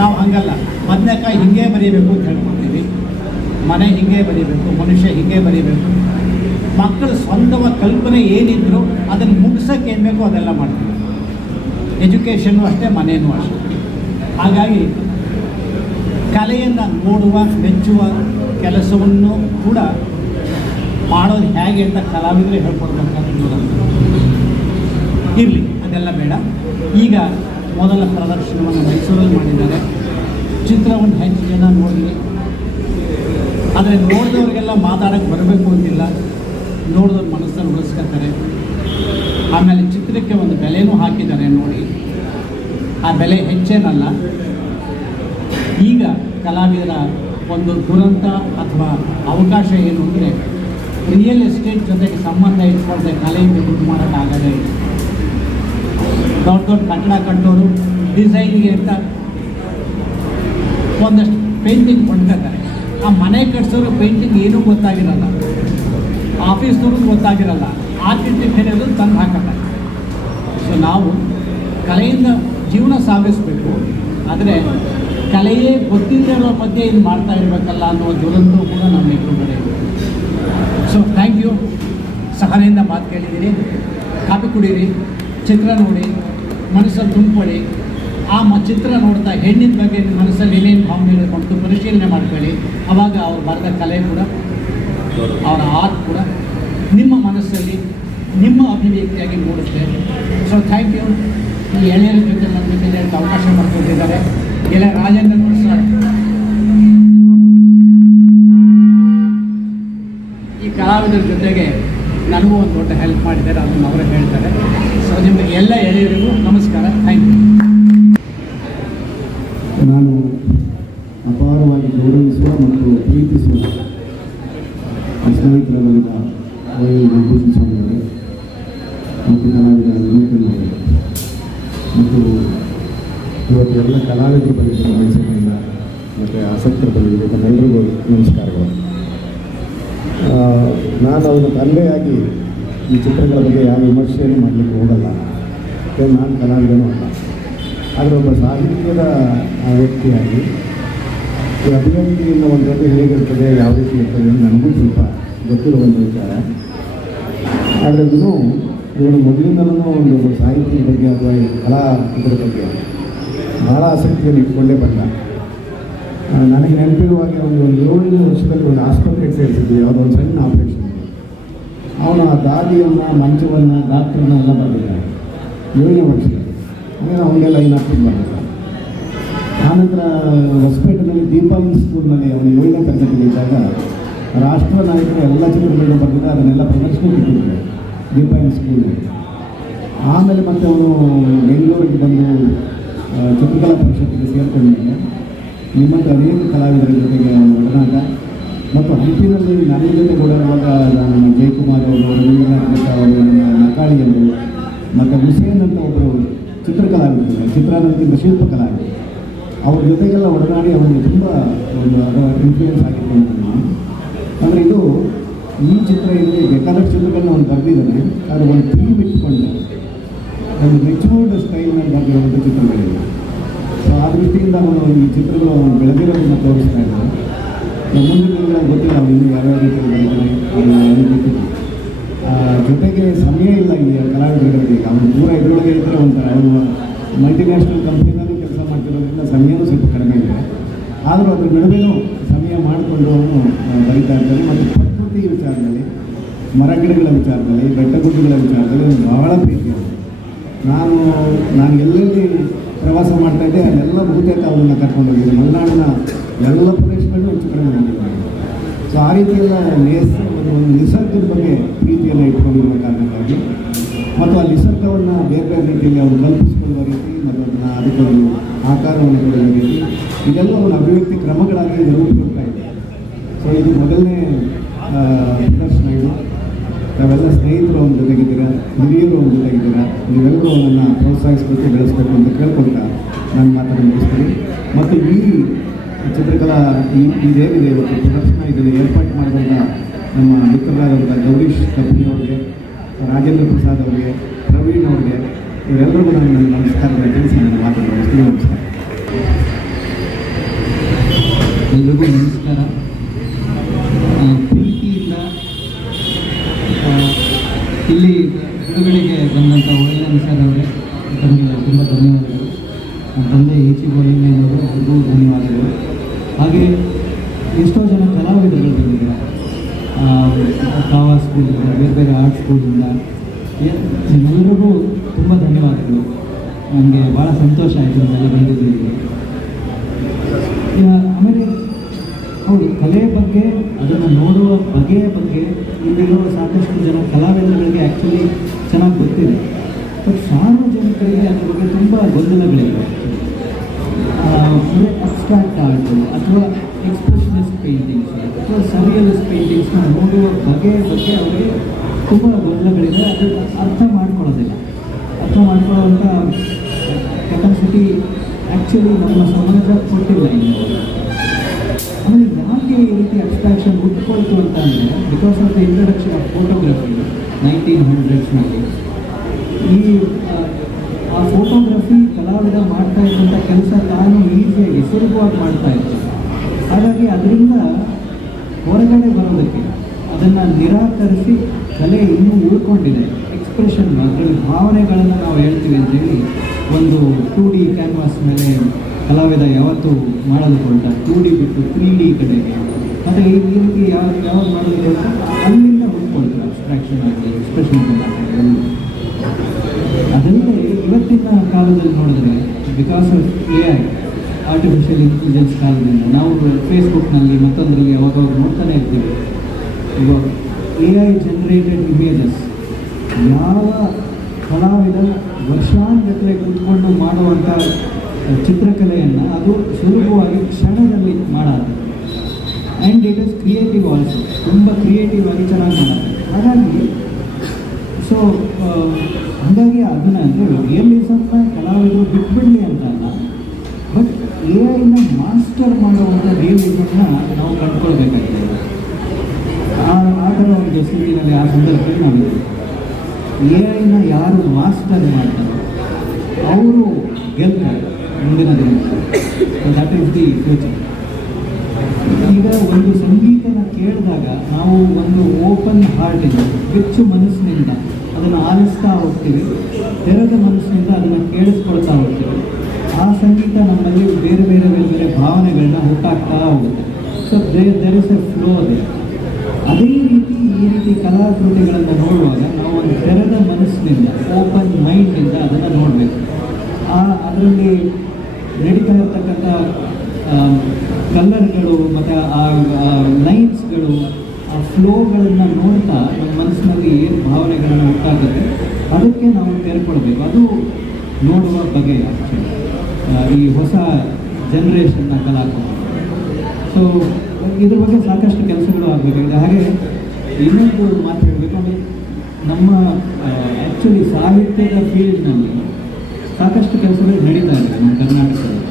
ನಾವು ಹಂಗಲ್ಲ, ಬದನೆಕಾಯಿ ಹಿಂಗೆ ಬರೀಬೇಕು ಅಂತ ಹೇಳ್ಕೊಡ್ತೀವಿ, ಮನೆ ಹಿಂಗೆ ಬರೀಬೇಕು, ಮನುಷ್ಯ ಹಿಂಗೆ ಬರೀಬೇಕು. ಮಕ್ಕಳ ಸ್ವಂತವ ಕಲ್ಪನೆ ಏನಿದ್ರು ಅದನ್ನು ಮುಗಿಸೋಕ್ಕೆ ಏನು ಬೇಕೋ ಅದೆಲ್ಲ ಮಾಡ್ತೀವಿ. ಎಜುಕೇಷನ್ನು ಅಷ್ಟೇ, ಮನೆಯೂ ಅಷ್ಟೇ. ಹಾಗಾಗಿ ಕಲೆಯನ್ನು ನೋಡುವ, ಮೆಚ್ಚುವ ಕೆಲಸವನ್ನು ಕೂಡ ಮಾಡೋದು ಹೇಗೆ ಅಂತ ಕಲಾವಿದರು ಹೇಳ್ಕೊಡ್ಬೇಕಾಗ್ತದೆ. ಇರಲಿ, ಅದೆಲ್ಲ ಬೇಡ. ಈಗ ಮೊದಲ ಪ್ರದರ್ಶನವನ್ನು ಮೈಸೂರಲ್ಲಿ ಮಾಡಿದ್ದಾರೆ. ಚಿತ್ರವನ್ನು ಹೆಚ್ಚು ಜನ ನೋಡಲಿ. ಆದರೆ ನೋಡಿದವ್ರಿಗೆಲ್ಲ ಮಾತಾಡೋಕ್ಕೆ ಬರಬೇಕು ಅಂತಿಲ್ಲ, ನೋಡಿದವ್ರ ಮನಸ್ಸನ್ನು ಉಳಿಸ್ಕೊತಾರೆ. ಆಮೇಲೆ ಚಿತ್ರಕ್ಕೆ ಒಂದು ಬೆಲೆನೂ ಹಾಕಿದ್ದಾರೆ ನೋಡಿ, ಆ ಬೆಲೆ ಹೆಚ್ಚೇನಲ್ಲ. ಈಗ ಕಲಾವಿದರ ಒಂದು ದುರಂತ ಅಥವಾ ಅವಕಾಶ ಏನು ಅಂದರೆ ರಿಯಲ್ ಎಸ್ಟೇಟ್ ಜೊತೆಗೆ ಸಂಬಂಧ ಇಟ್ಕೊಳ್ದೆ ಕಲೆಯಿಂದ ದುಡ್ಡು ಮಾಡೋಕ್ಕಾಗದೇ ಇಲ್ಲ. ದೊಡ್ಡ ದೊಡ್ಡ ಕಟ್ಟಡ ಕಟ್ಟೋರು ಡಿಸೈನ್ಗೆ ಅಂತ ಒಂದಷ್ಟು ಪೇಂಟಿಂಗ್ ಕೊಂಡ್ಕೊತಾರೆ. ಆ ಮನೆ ಕಟ್ಸೋರು ಪೇಂಟಿಂಗ್ ಏನೂ ಗೊತ್ತಾಗಿರಲ್ಲ, ಆಫೀಸ್ನವ್ರಿಗೂ ಗೊತ್ತಾಗಿರಲ್ಲ, ಆರ್ಕಿಟೆಕ್ಟ್ ಹೇಳೋದು ತಂದು ಹಾಕತಾರೆ. ಸೊ ನಾವು ಕಲೆಯಿಂದ ಜೀವನ ಸಾಗಿಸಬೇಕು, ಆದರೆ ಕಲೆಯೇ ಗೊತ್ತಿಲ್ಲದೆ ಇರೋ ಮಧ್ಯೆ ಇದು ಮಾಡ್ತಾ ಇರಬೇಕಲ್ಲ ಅನ್ನೋ ದುರಂತವೂ ಕೂಡ ನಮ್ಮ ಎದುರುಗಡೆ ಇದೆ. So thank you. ಸಹನೆಯಿಂದ ಮಾತು ಕೇಳಿದ್ದೀರಿ. ಕಾಫಿ ಕುಡೀರಿ, ಚಿತ್ರ ನೋಡಿ, ಮನಸ್ಸನ್ನು ತುಂಬಿಕೊಳ್ಳಿ. ಆ ಚಿತ್ರ ನೋಡ್ತಾ ಹೆಣ್ಣಿನ ಬಗ್ಗೆ ಮನಸ್ಸಲ್ಲಿ ಏನೇನು ಭಾವನೆಗಳು ಕೊಟ್ಟು ಪರಿಶೀಲನೆ ಮಾಡ್ಕೊಳ್ಳಿ. ಆವಾಗ ಅವ್ರು ಬರೆದ ಕಲೆ ಕೂಡ, ಅವರ ಆರ್ಟ್ ಕೂಡ ನಿಮ್ಮ ಮನಸ್ಸಲ್ಲಿ ನಿಮ್ಮ ಅಭಿವ್ಯಕ್ತಿಯಾಗಿ ಮೂಡುತ್ತೆ. So thank you. ಈ ಎಳೆಯರ ಜೊತೆ ನನ್ನ ಜೊತೆ ಅವಕಾಶ ಮಾಡಿಕೊಟ್ಟಿದ್ದಾರೆ ಎಳೆ ರಾಜೇಂದ್ರ ಪ್ರಸಾದ್. ಈ ಕಲಾವಿದರ ಜೊತೆಗೆ ನನಗೂ ಒಂದು ದೊಡ್ಡ ಹೆಲ್ಪ್ ಮಾಡಿದ್ದಾರೆ, ಅದನ್ನು ಅವರೇ ಹೇಳ್ತಾರೆ. ಸೊ ನಿಮಗೆ ಎಲ್ಲ ಎಳೆಯರಿಗೂ ನಮಸ್ಕಾರ, ಥ್ಯಾಂಕ್ ಯು. ನಾನು ಅಪಾರವಾಗಿ ಗೌರವಿಸುವ ಮತ್ತು ಪ್ರೀತಿಸುವ ಸ್ನೇಹಿತರಾದ ಭೂಷಣ್ ಸ್ವಾಮಿಯವರೇ ಮತ್ತು ಕಲಾವಿದ ವಿವೇಕನವರೇ ಮತ್ತು ಇವತ್ತು ಎಲ್ಲ ಕಲಾವಿದರ ಬಗ್ಗೆ ಗಮನಿಸೋದ್ರಿಂದ ಮತ್ತು ಆಸಕ್ತರ ಬಗ್ಗೆ ತಮ್ಮೆಲ್ಲರಿಗೂ ನಮಸ್ಕಾರಗಳು. ನಾನು ಅವನ ತಂದೆಯಾಗಿ ಈ ಚಿತ್ರಗಳ ಬಗ್ಗೆ ಯಾವ ವಿಮರ್ಶೆಯನ್ನು ಮಾಡಲಿಕ್ಕೆ ಹೋಗಲ್ಲ, ನಾನು ಕಲಾವಿದನೂ ಅಲ್ಲ. ಆದರೆ ಒಬ್ಬ ಸಾಹಿತ್ಯದ ವ್ಯಕ್ತಿಯಾಗಿ ಈ ಅಭಿವ್ಯಕ್ತಿಯಿಂದ ಒಂದು ಜೊತೆ ಹೇಗಿರ್ತದೆ, ಯಾವ ರೀತಿ ಇರ್ತದೆ ಅಂತ ನನಗೂ ಸ್ವಲ್ಪ ಗೊತ್ತಿರುವ ಒಂದು ವಿಚಾರ. ಆದರೆ ಇವನು ಮೊದಲಿಂದಲೂ ಒಂದು ಸಾಹಿತ್ಯದ ಬಗ್ಗೆ ಅಥವಾ ಈ ಕಲಾ ಇದರ ಬಗ್ಗೆ ಭಾಳ ಆಸಕ್ತಿಯನ್ನು ಇಟ್ಕೊಂಡೇ ಬಂದ. ನನಗೆ ನೆನಪಿರುವಾಗ ಒಂದು 7 ವರ್ಷದಲ್ಲಿ ಒಂದು ಆಸ್ಪತ್ರೆಗೆ ಸೇರಿಸಿದ್ವಿ, ಯಾವುದೋ ಒಂದು ಸಣ್ಣ ಆಪರೇಷನ್. ಅವನು ಆ ದಾದಿಯನ್ನು, ಮಂಚವನ್ನು, ಡಾಕ್ಟ್ರನ್ನ ಎಲ್ಲ ಬರೆದಿದ್ದಾನೆ 7ನೇ ವರ್ಷದಲ್ಲಿ. ಅಂದರೆ ಅವನಿಗೆಲ್ಲ ಇನ್ನಾಗ್ತಿದ್ದು ಬರಲಿಲ್ಲ. ಆನಂತರ ಹೊಸಪೇಟೆಯಲ್ಲಿ ದೀಪಾವಳಿ ಸ್ಕೂಲ್ನಲ್ಲಿ ಅವನು 7ನೇ ತರಗತಿಯಲ್ಲಿದ್ದಾಗ ರಾಷ್ಟ್ರ ನಾಯಕರು ಎಲ್ಲ ಚಿತ್ರಗಳನ್ನು ಬರೆದಿದ್ದ ಅದನ್ನೆಲ್ಲ ಪ್ರದರ್ಶನಕ್ಕೆ ಇಟ್ಟಿದ್ರು ದೀಪಾವಳಿ ಸ್ಕೂಲ್ನಲ್ಲಿ. ಆಮೇಲೆ ಮತ್ತೆ ಅವನು ಬೆಂಗಳೂರಿಗೆ ಬಂದು ಚಿತ್ರಕಲಾ ಪರಿಷತ್ತಿಗೆ ಸೇರಿಕೊಂಡ್ಮೇಲೆ ನಿಮ್ಮಂಥ ಅನೇಕ ಕಲಾವಿದರ ಜೊತೆಗೆ ಒಡನಾಟ ಮತ್ತು ಹಂಪಿನಲ್ಲಿ ನನ್ನ ಜೊತೆ ಕೂಡ ಇರುವಾಗ ನಮ್ಮ ಜಯಕುಮಾರ್ ಅವರು, ರವೀಂದ್ರನಾಥ್ ಅವರು, ನಮ್ಮ ನಕಾಳಿಯವರು ಮತ್ತು ಹುಸೇನ್ ಅಂತ ಒಬ್ಬರು ಚಿತ್ರಕಲಾವಿದರು, ಚಿತ್ರಾನಂದಕ್ಕಿಂತ ಶಿಲ್ಪಕಲಾವಿದರು, ಅವ್ರ ಜೊತೆಗೆಲ್ಲ ಒಡನಾಡಿ ಅವನಿಗೆ ತುಂಬ ಒಂದು ಇನ್ಫ್ಲೂಯೆನ್ಸ್ ಆಗಿತ್ತು ಅಂತೀನಿ. ಅಂದರೆ ಇದು ಈ ಚಿತ್ರ ಇಲ್ಲಿ ಬೇಕಾದಷ್ಟು ಚಿತ್ರಗಳನ್ನ ಅವನು ಬರೆದಿದ್ದಾನೆ. ಆದರೆ ಒಂದು ಥೀಮ್ ಇಟ್ಕೊಂಡು ಒಂದು ಮೆಚೂರ್ಡ್ ಸ್ಟೈಲ್ನಲ್ಲಿ ಬರೆದಿರುವಂಥ ಚಿತ್ರಗಳಿವೆ. ಸೊ ಆ ದೃಷ್ಟಿಯಿಂದ ಅವನು ಈ ಚಿತ್ರಗಳು ಅವನು ಬೆಳೆದಿರೋದನ್ನು ತೋರಿಸ್ತಾ ಇದ್ದಾನೆ. ಮುಂದಿನ ದಿನಗಳಲ್ಲಿ ಗೊತ್ತಿಲ್ಲ ಅವನು ಇನ್ನೂ ಯಾವ್ಯಾವ ರೀತಿಯಲ್ಲಿ ಬರೀತಾನೆ ಅವನಿಗೆ ಗೊತ್ತಿಲ್ಲ. ಜೊತೆಗೆ ಸಮಯ ಇಲ್ಲ ಈ ಕಲಾವಿದರಿಗೆ. ಅವನು ಪೂರ ಇದರೊಳಗೆ ಇದ್ದರೆ ಒಂಥರ ಅವನು ಮಲ್ಟಿನ್ಯಾಷನಲ್ ಕಂಪ್ನಿನಲ್ಲೂ ಕೆಲಸ ಮಾಡ್ತಿರೋದ್ರಿಂದ ಸಮಯನೂ ಸ್ವಲ್ಪ ಕಡಿಮೆ ಇದೆ. ಆದರೂ ಅದ್ರ ನಡುವೆನೂ ಸಮಯ ಮಾಡಿಕೊಂಡು ಅವನು ಬರೀತಾ ಇರ್ತಾನೆ. ಮತ್ತು ಪ್ರಕೃತಿ ವಿಚಾರದಲ್ಲಿ, ಮರಗಿಡಗಳ ವಿಚಾರದಲ್ಲಿ, ಬೆಟ್ಟಗುಡ್ಡಗಳ ವಿಚಾರದಲ್ಲಿ ಅವನು ಬಹಳ ಪ್ರೀತಿ. ನಾನು ಎಲ್ಲೆಲ್ಲಿ ಪ್ರವಾಸ ಮಾಡ್ತಾಯಿದ್ದೆ ಅಲ್ಲೆಲ್ಲ ಬಹುತೇಕ ಅವನ್ನ ಕರ್ಕೊಂಡು ಹೋಗಿದ್ದೆ. ಮಲೆನಾಡಿನ ಎಲ್ಲ ಪ್ರದೇಶಗಳನ್ನೂ ಹೆಚ್ಚು ಕಡಿಮೆ ಹೋಗಿದ್ದಾನೆ. ಸೊ ಸೊ ಆ ರೀತಿಯೆಲ್ಲ ಒಂದು ನಿಸರ್ಗದ ಬಗ್ಗೆ ಪ್ರೀತಿಯನ್ನು ಇಟ್ಕೊಂಡಿರುವ ಕಾರಣಕ್ಕಾಗಿ ಮತ್ತು ಆ ನಿಸರ್ಗವನ್ನು ಬೇರೆ ಬೇರೆ ರೀತಿಯಲ್ಲಿ ಅವರು ಕಲ್ಪಿಸಿಕೊಳ್ಳುವ ರೀತಿ ಮತ್ತು ಅದನ್ನು ಅದಕ್ಕೊಂದು ಆಕಾರವನ್ನು ಕೊಡುವ ರೀತಿ ಇದೆಲ್ಲ ಒಂದು ಅಭಿವ್ಯಕ್ತಿ ಕ್ರಮಗಳಾಗಿ ರೂಪುಗೊಳ್ತಾ ಇದೆ. ಸೊ ಇದು ಮೊದಲನೇ ಪ್ರದರ್ಶನ ಇದು. ನಾವೆಲ್ಲ ಸ್ನೇಹಿತರು ಒಂದು ಜೊತೆಗಿದ್ದೀರಾ, ಹಿರಿಯರು ಒಂದು ಜೊತೆಗಿದ್ದೀರಾ, ನೀವೆಲ್ಲರೂ ಅವನನ್ನು ಪ್ರೋತ್ಸಾಹಿಸಬೇಕು, ಬೆಳೆಸಬೇಕು ಅಂತ ಕೇಳ್ಕೊಳ್ತಾ ನಾನು ಮಾತನ್ನು ಮುಗಿಸ್ತೀನಿ. ಮತ್ತು ಈ ಚಿತ್ರಕಲಾ ಇದೇನಿದೆ ಇವತ್ತು ಪ್ರದರ್ಶನ ಇದನ್ನು ಏರ್ಪಾటు ಮಾಡಿದಂಥ ನಮ್ಮ ಮಿತ್ರರಾದಂಥ ಗೌರೀಶ್ ಕಪ್ಪಿಯವರಿಗೆ, ರಾಜೇಂದ್ರ ಪ್ರಸಾದ್ ಅವರಿಗೆ, ಪ್ರವೀಣ್ ಅವರಿಗೆ, ಇವರೆಲ್ಲರಿಗೂ ನಾನು ನನ್ನ ನಮಸ್ಕಾರಗಳನ್ನು ತಿಳಿಸಿ ನನ್ನ ಮಾತನ್ನು ಮುಗಿಸ್ತೀನಿ. ನಮಸ್ಕಾರ. ಎಲ್ರಿಗೂ ನಮಸ್ಕಾರ. ಪ್ರೀತಿಯಿಂದ ಇಲ್ಲಿ ಬಿಡುಗಡೆಗೆ ಬಂದಂಥ ಒಳ್ಳೆಯ ಸರ್ ಅವರೇ, ತಮಗೆ ತುಂಬ ಧನ್ಯವಾದಗಳು. ನನ್ನ ತಂದೆ ಈಚಿಗೋಳಿನವರು ಅವ್ರಿಗೂ ಧನ್ಯವಾದಗಳು. ಹಾಗೆ ಎಷ್ಟೋ ಜನ ಕಲಾವಿದಗಳು ಬಂದಿದ್ದಾರೆ, ಕಾವಾ ಸ್ಕೂಲಿಂದ, ಬೇರೆ ಬೇರೆ ಆರ್ಟ್ ಸ್ಕೂಲಿಂದ, ಎಲ್ಲರಿಗೂ ತುಂಬ ಧನ್ಯವಾದಗಳು. ನನಗೆ ಭಾಳ ಸಂತೋಷ ಆಯಿತು ನಿಮ್ಮೆಲ್ಲ ಬಂದಿದ್ದೀವಿ. ಆಮೇಲೆ ಹೌದು, ಕಲೆಯ ಬಗ್ಗೆ, ಅದನ್ನು ನೋಡುವ ಬಗೆಯ ಬಗ್ಗೆ ಇಲ್ಲಿರೋ ಸಾಕಷ್ಟು ಜನ ಕಲಾವಿದರುಗಳಿಗೆ ಆ್ಯಕ್ಚುಲಿ ಚೆನ್ನಾಗಿ ಗೊತ್ತಿದೆ. ಬಟ್ ಸಾರ್ವಜನಿಕರಿಗೆ ಅದ್ರ ಬಗ್ಗೆ ತುಂಬ ಗೊಂದಲಗಳಿವೆ. ಅಂದರೆ ಅಬ್ಸ್ಟ್ರಾಕ್ಟ್ ಆರ್ಟು ಅಥವಾ ಎಕ್ಸ್ಪ್ರೆಷನಿಸ್ಟ್ ಪೇಂಟಿಂಗ್ಸ್ ಅಥವಾ ಸರಿಯಲಿಸ್ಟ್ ಪೇಂಟಿಂಗ್ಸ್ನ ನೋಡುವ ಬಗೆಯ ಬಗ್ಗೆ ಅವರಿಗೆ ತುಂಬ ಗೊಂದಲಗಳಿದೆ. ಅದು ಅರ್ಥ ಮಾಡ್ಕೊಳ್ಳೋದಿಲ್ಲ. ಅರ್ಥ ಮಾಡ್ಕೊಳ್ಳೋವಂಥ ಕೆಪಾಸಿಟಿ ಆ್ಯಕ್ಚುಲಿ ನಮ್ಮ ಸಮಾಜ ಕೊಟ್ಟಿಲ್ಲ ಇನ್ನು. ಆಮೇಲೆ ಯಾಕೆ ಈ ರೀತಿ ಅಬ್ಸ್ಟ್ರಾಕ್ಷನ್ ಹುಟ್ಕೊಳ್ತು ಅಂತ ಅಂದರೆ, because of the introduction of photography 1900ಸ್ನಲ್ಲಿ. ಆ ಫೋಟೋಗ್ರಫಿ ಕಲಾವಿದ ಮಾಡ್ತಾ ಇದ್ದಂಥ ಕೆಲಸ ತಾನು ಈಸಿಯಾಗಿ ಸುಲಭವಾಗಿ ಮಾಡ್ತಾ ಇತ್ತು. ಹಾಗಾಗಿ ಅದರಿಂದ ಹೊರಗಡೆ ಬರೋದಕ್ಕೆ ಅದನ್ನು ನಿರಾಕರಿಸಿ ಕಲೆ ಇನ್ನೂ ಉಳ್ಕೊಂಡಿದೆ. ಎಕ್ಸ್ಪ್ರೆಷನ್, ಅದರಲ್ಲಿ ಭಾವನೆಗಳನ್ನು ನಾವು ಹೇಳ್ತೀವಿ ಅಂತೇಳಿ ಒಂದು 2D ಕ್ಯಾನ್ವಾಸ್ ಮೇಲೆ ಕಲಾವಿದ ಯಾವತ್ತೂ ಮಾಡೋದು ಹೊರಟ, 2D ಬಿಟ್ಟು 3D ಕಡೆಗೆ. ಮತ್ತು ಈ ರೀತಿ ಯಾವಾಗ ಮಾಡೋದು ಹೊರಟ ಅಲ್ಲಿಂದ ಹುಡ್ಕೊಳ್ತಾರೆ ಅಬ್ಸ್ಟ್ರಾಕ್ಷನ್ ಆಗಲಿ, ಎಕ್ಸ್ಪ್ರೆಷನ್ ಆಗಲಿ. ಅದಲ್ಲದೆ ಇವತ್ತಿನ ಕಾಲದಲ್ಲಿ ನೋಡಿದ್ರೆ, because of AI, artificial intelligence ಕಾಲದಿಂದ ನಾವು ಫೇಸ್ಬುಕ್ನಲ್ಲಿ ಮತ್ತೊಂದರಲ್ಲಿ ಯಾವಾಗ ನೋಡ್ತಾನೆ ಇರ್ತೀವಿ. ಇವಾಗ AI ಜನರೇಟೆಡ್ ಇಮೇಜಸ್, ಯಾವ ಕಲಾವಿದ ವರ್ಷಾನುಗಟ್ಟಲೆ ಕೂತ್ಕೊಂಡು ಮಾಡುವಂಥ ಚಿತ್ರಕಲೆಯನ್ನು ಅದು ಸುಲಭವಾಗಿ ಕ್ಷಣದಲ್ಲಿ ಮಾಡೋದು. And it is creative also, ತುಂಬ ಕ್ರಿಯೇಟಿವ್ ಆಗಿ ಚೆನ್ನಾಗಿ ಮಾಡೋದು. ಹಾಗಾಗಿ ಅದನ್ನು ಅಂದರೆ ರಿಯಲಿಸಮ್ನ ಕಲಾವಿದರು ಬಿಟ್ಬಿಡಲಿ ಅಂತ ಅಲ್ಲ, ಬಟ್ AI ಮಾಸ್ಟರ್ ಮಾಡುವಂಥ ರಿಯಲಿಸಮ್ನ ನಾವು ಕಂಡುಕೊಳ್ಬೇಕಾಗಿದೆ. ಆ ಥರ ಒಂದು ಸ್ಥಿತಿನಲ್ಲಿ, ಆ ಸಂದರ್ಭದಲ್ಲಿ ನಾವಿದ್ದೀವಿ. AI ಯಾರು ಮಾಸ್ಟರ್ ಮಾಡ್ತಾರೆ ಅವರು ಗೆಲ್ತಾರೆ ಮುಂದಿನ ದಿನಗಳಲ್ಲಿ. That is the future. ಈಗ ಒಂದು ಸಂಗೀತನ ಕೇಳಿದಾಗ ನಾವು ಒಂದು ಓಪನ್ ಹಾರ್ಟಿಂದ, ಹೆಚ್ಚು ಮನಸ್ಸಿನಿಂದ ಅದನ್ನು ಆಲಿಸ್ತಾ ಹೋಗ್ತೀವಿ, ತೆರೆದ ಮನಸ್ಸಿನಿಂದ ಅದನ್ನು ಕೇಳಿಸ್ಕೊಳ್ತಾ ಹೋಗ್ತೀವಿ. ಆ ಸಂಗೀತ ನಮ್ಮಲ್ಲಿ ಬೇರೆ ಬೇರೆ ಬೇರೆ ಬೇರೆ ಭಾವನೆಗಳನ್ನ ಹುಟ್ಟಾಕ್ತಾ ಹೋಗುತ್ತೆ. So there is a flow ಅದೇ. ಅದೇ ರೀತಿ ಈ ರೀತಿ ಕಲಾಕೃತಿಗಳನ್ನು ನೋಡುವಾಗ ನಾವು ಒಂದು ತೆರೆದ ಮನಸ್ಸಿನಿಂದ, ಓಪನ್ ಮೈಂಡಿಂದ ಅದನ್ನು ನೋಡಬೇಕು. ಅದರಲ್ಲಿ ನಡೀತಾ ಇರ್ತಕ್ಕಂಥ ಕಲರ್ಗಳು ಮತ್ತು ಆ ಲೈನ್ಸ್ಗಳು, ಆ ಫ್ಲೋಗಳನ್ನು ನೋಡ್ತಾ ನಮ್ಮ ಮನಸ್ಸಿನಲ್ಲಿ ಏನು ಭಾವನೆಗಳನ್ನು ಉಂಟಾಗುತ್ತೆ ಅದಕ್ಕೆ ನಾವು ತೆರೆಕೊಳ್ಬೇಕು. ಅದು ನೋಡುವ ಬಗೆ ಆ್ಯಕ್ಚುಲಿ ಈ ಹೊಸ ಜನ್ರೇಷನ್ನ ಕಲಾಕೃತಿ. ಸೊ ಇದ್ರ ಬಗ್ಗೆ ಸಾಕಷ್ಟು ಕೆಲಸಗಳು ಆಗಬೇಕಾಗಿದೆ. ಹಾಗೆ ಇನ್ನೊಂದು ಮಾತು ಹೇಳಬೇಕು ಅಂದರೆ, ನಮ್ಮ ಆ್ಯಕ್ಚುಲಿ ಸಾಹಿತ್ಯದ ಫೀಲ್ಡ್ನಲ್ಲಿ ಸಾಕಷ್ಟು ಕೆಲಸಗಳು ನಡೀತಾ ಇದೆ ನಮ್ಮ ಕರ್ನಾಟಕದಲ್ಲಿ.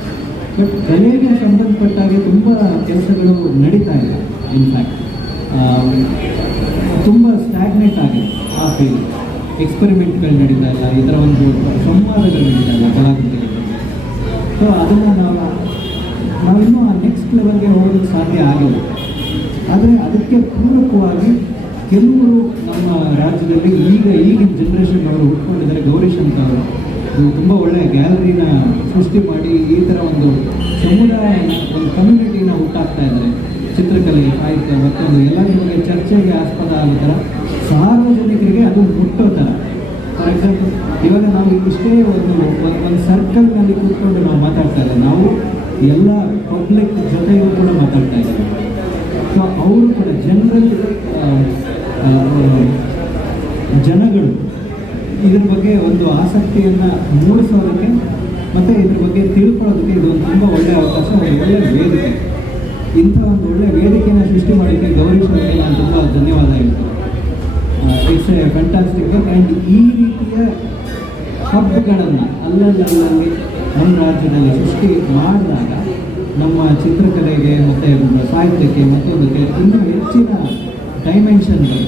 ಬಟ್ ಕಲೆಗೆ ಸಂಬಂಧಪಟ್ಟಾಗೆ ತುಂಬ ಕೆಲಸಗಳು ನಡೀತಾ ಇದೆ. ಇನ್ಫ್ಯಾಕ್ಟ್ ತುಂಬ ಸ್ಟ್ಯಾಗ್ನೇಟ್ ಆಗಿದೆ ಆ ಫೀಲ್ಡ್. ಎಕ್ಸ್ಪೆರಿಮೆಂಟ್ಗಳು ನಡೀತಾ ಇಲ್ಲ, ಇದರ ಒಂದು ಸಂವಾದಗಳು ನಡೀತಾ ಇಲ್ಲ ಕಲಾಕೃತಿಗಳು. ಸೊ ಅದನ್ನು ನಾವಿನ್ನೂ ಆ ನೆಕ್ಸ್ಟ್ ಲೆವೆಲ್ಗೆ ಹೋಗೋದಕ್ಕೆ ಸಾಧ್ಯ ಆಗಿಲ್ಲ. ಆದರೆ ಅದಕ್ಕೆ ಪೂರಕವಾಗಿ ಕೆಲವರು ನಮ್ಮ ರಾಜ್ಯದಲ್ಲಿ ಈಗಿನ ಜನ್ರೇಷನ್ ಅವರು ಹುಟ್ಕೊಂಡಿದ್ದಾರೆ. ಗೌರೀಶ್ ಅಂತ ಅವರು ತುಂಬ ಒಳ್ಳೆಯ ಗ್ಯಾಲರಿನ ಸೃಷ್ಟಿ ಮಾಡಿ ಈ ಥರ ಒಂದು ಸಮುದಾಯನ, ಒಂದು ಕಮ್ಯುನಿಟಿನ ಹುಟ್ಟಾಕ್ತಾ ಇದ್ದಾರೆ. ಚಿತ್ರಕಲೆ, ಸಾಹಿತ್ಯ, ಮತ್ತೊಂದು ಎಲ್ಲರ ಬಗ್ಗೆ ಚರ್ಚೆಗೆ ಆಸ್ಪದ ಆಗೋ ಥರ, ಸಾರ್ವಜನಿಕರಿಗೆ ಅದು ಮುಟ್ಟೋ ಥರ. ಫಾರ್ ಎಕ್ಸಾಂಪಲ್, ಇವಾಗ ನಾವು ಇಷ್ಟೇ ಒಂದು ಸರ್ಕಲ್ನಲ್ಲಿ ಕೂತ್ಕೊಂಡು ನಾವು ಮಾತಾಡ್ತಾ ಇಲ್ಲ, ನಾವು ಎಲ್ಲ ಪಬ್ಲಿಕ್ ಜೊತೆಗೂ ಕೂಡ ಮಾತಾಡ್ತಾ ಇದ್ದೀವಿ. ಸೊ ಅವರು ಕೂಡ ಜನರಲ್ ಜನಗಳು ಇದ್ರ ಬಗ್ಗೆ ಒಂದು ಆಸಕ್ತಿಯನ್ನು ಮೂಡಿಸೋದಕ್ಕೆ ಮತ್ತು ಇದ್ರ ಬಗ್ಗೆ ತಿಳ್ಕೊಳ್ಳೋದಕ್ಕೆ ಇದು ಒಂದು ತುಂಬ ಒಳ್ಳೆಯ ಅವಕಾಶ, ಒಂದು ಒಳ್ಳೆಯ ವೇದಿಕೆ. ಇಂಥ ಒಂದು ಒಳ್ಳೆಯ ವೇದಿಕೆಯನ್ನು ಸೃಷ್ಟಿ ಮಾಡೋಕ್ಕೆ ಗೌರಿ ಸರ್ಗೆ ನಾನು ತುಂಬ ಧನ್ಯವಾದ ಹೇಳ್ತೀನಿ. It's A fantastic work. And ಈ ರೀತಿಯ ಹಬ್ಬಗಳನ್ನು ಅಲ್ಲಲ್ಲಿ ನಮ್ಮ ರಾಜ್ಯದಲ್ಲಿ ಸೃಷ್ಟಿ ಮಾಡಿದಾಗ ನಮ್ಮ ಚಿತ್ರಕಲೆಗೆ ಮತ್ತು ಸಾಹಿತ್ಯಕ್ಕೆ ಮತ್ತೊಂದಕ್ಕೆ ಇನ್ನೂ ಹೆಚ್ಚಿನ ಡೈಮೆನ್ಷನ್ಗಳು,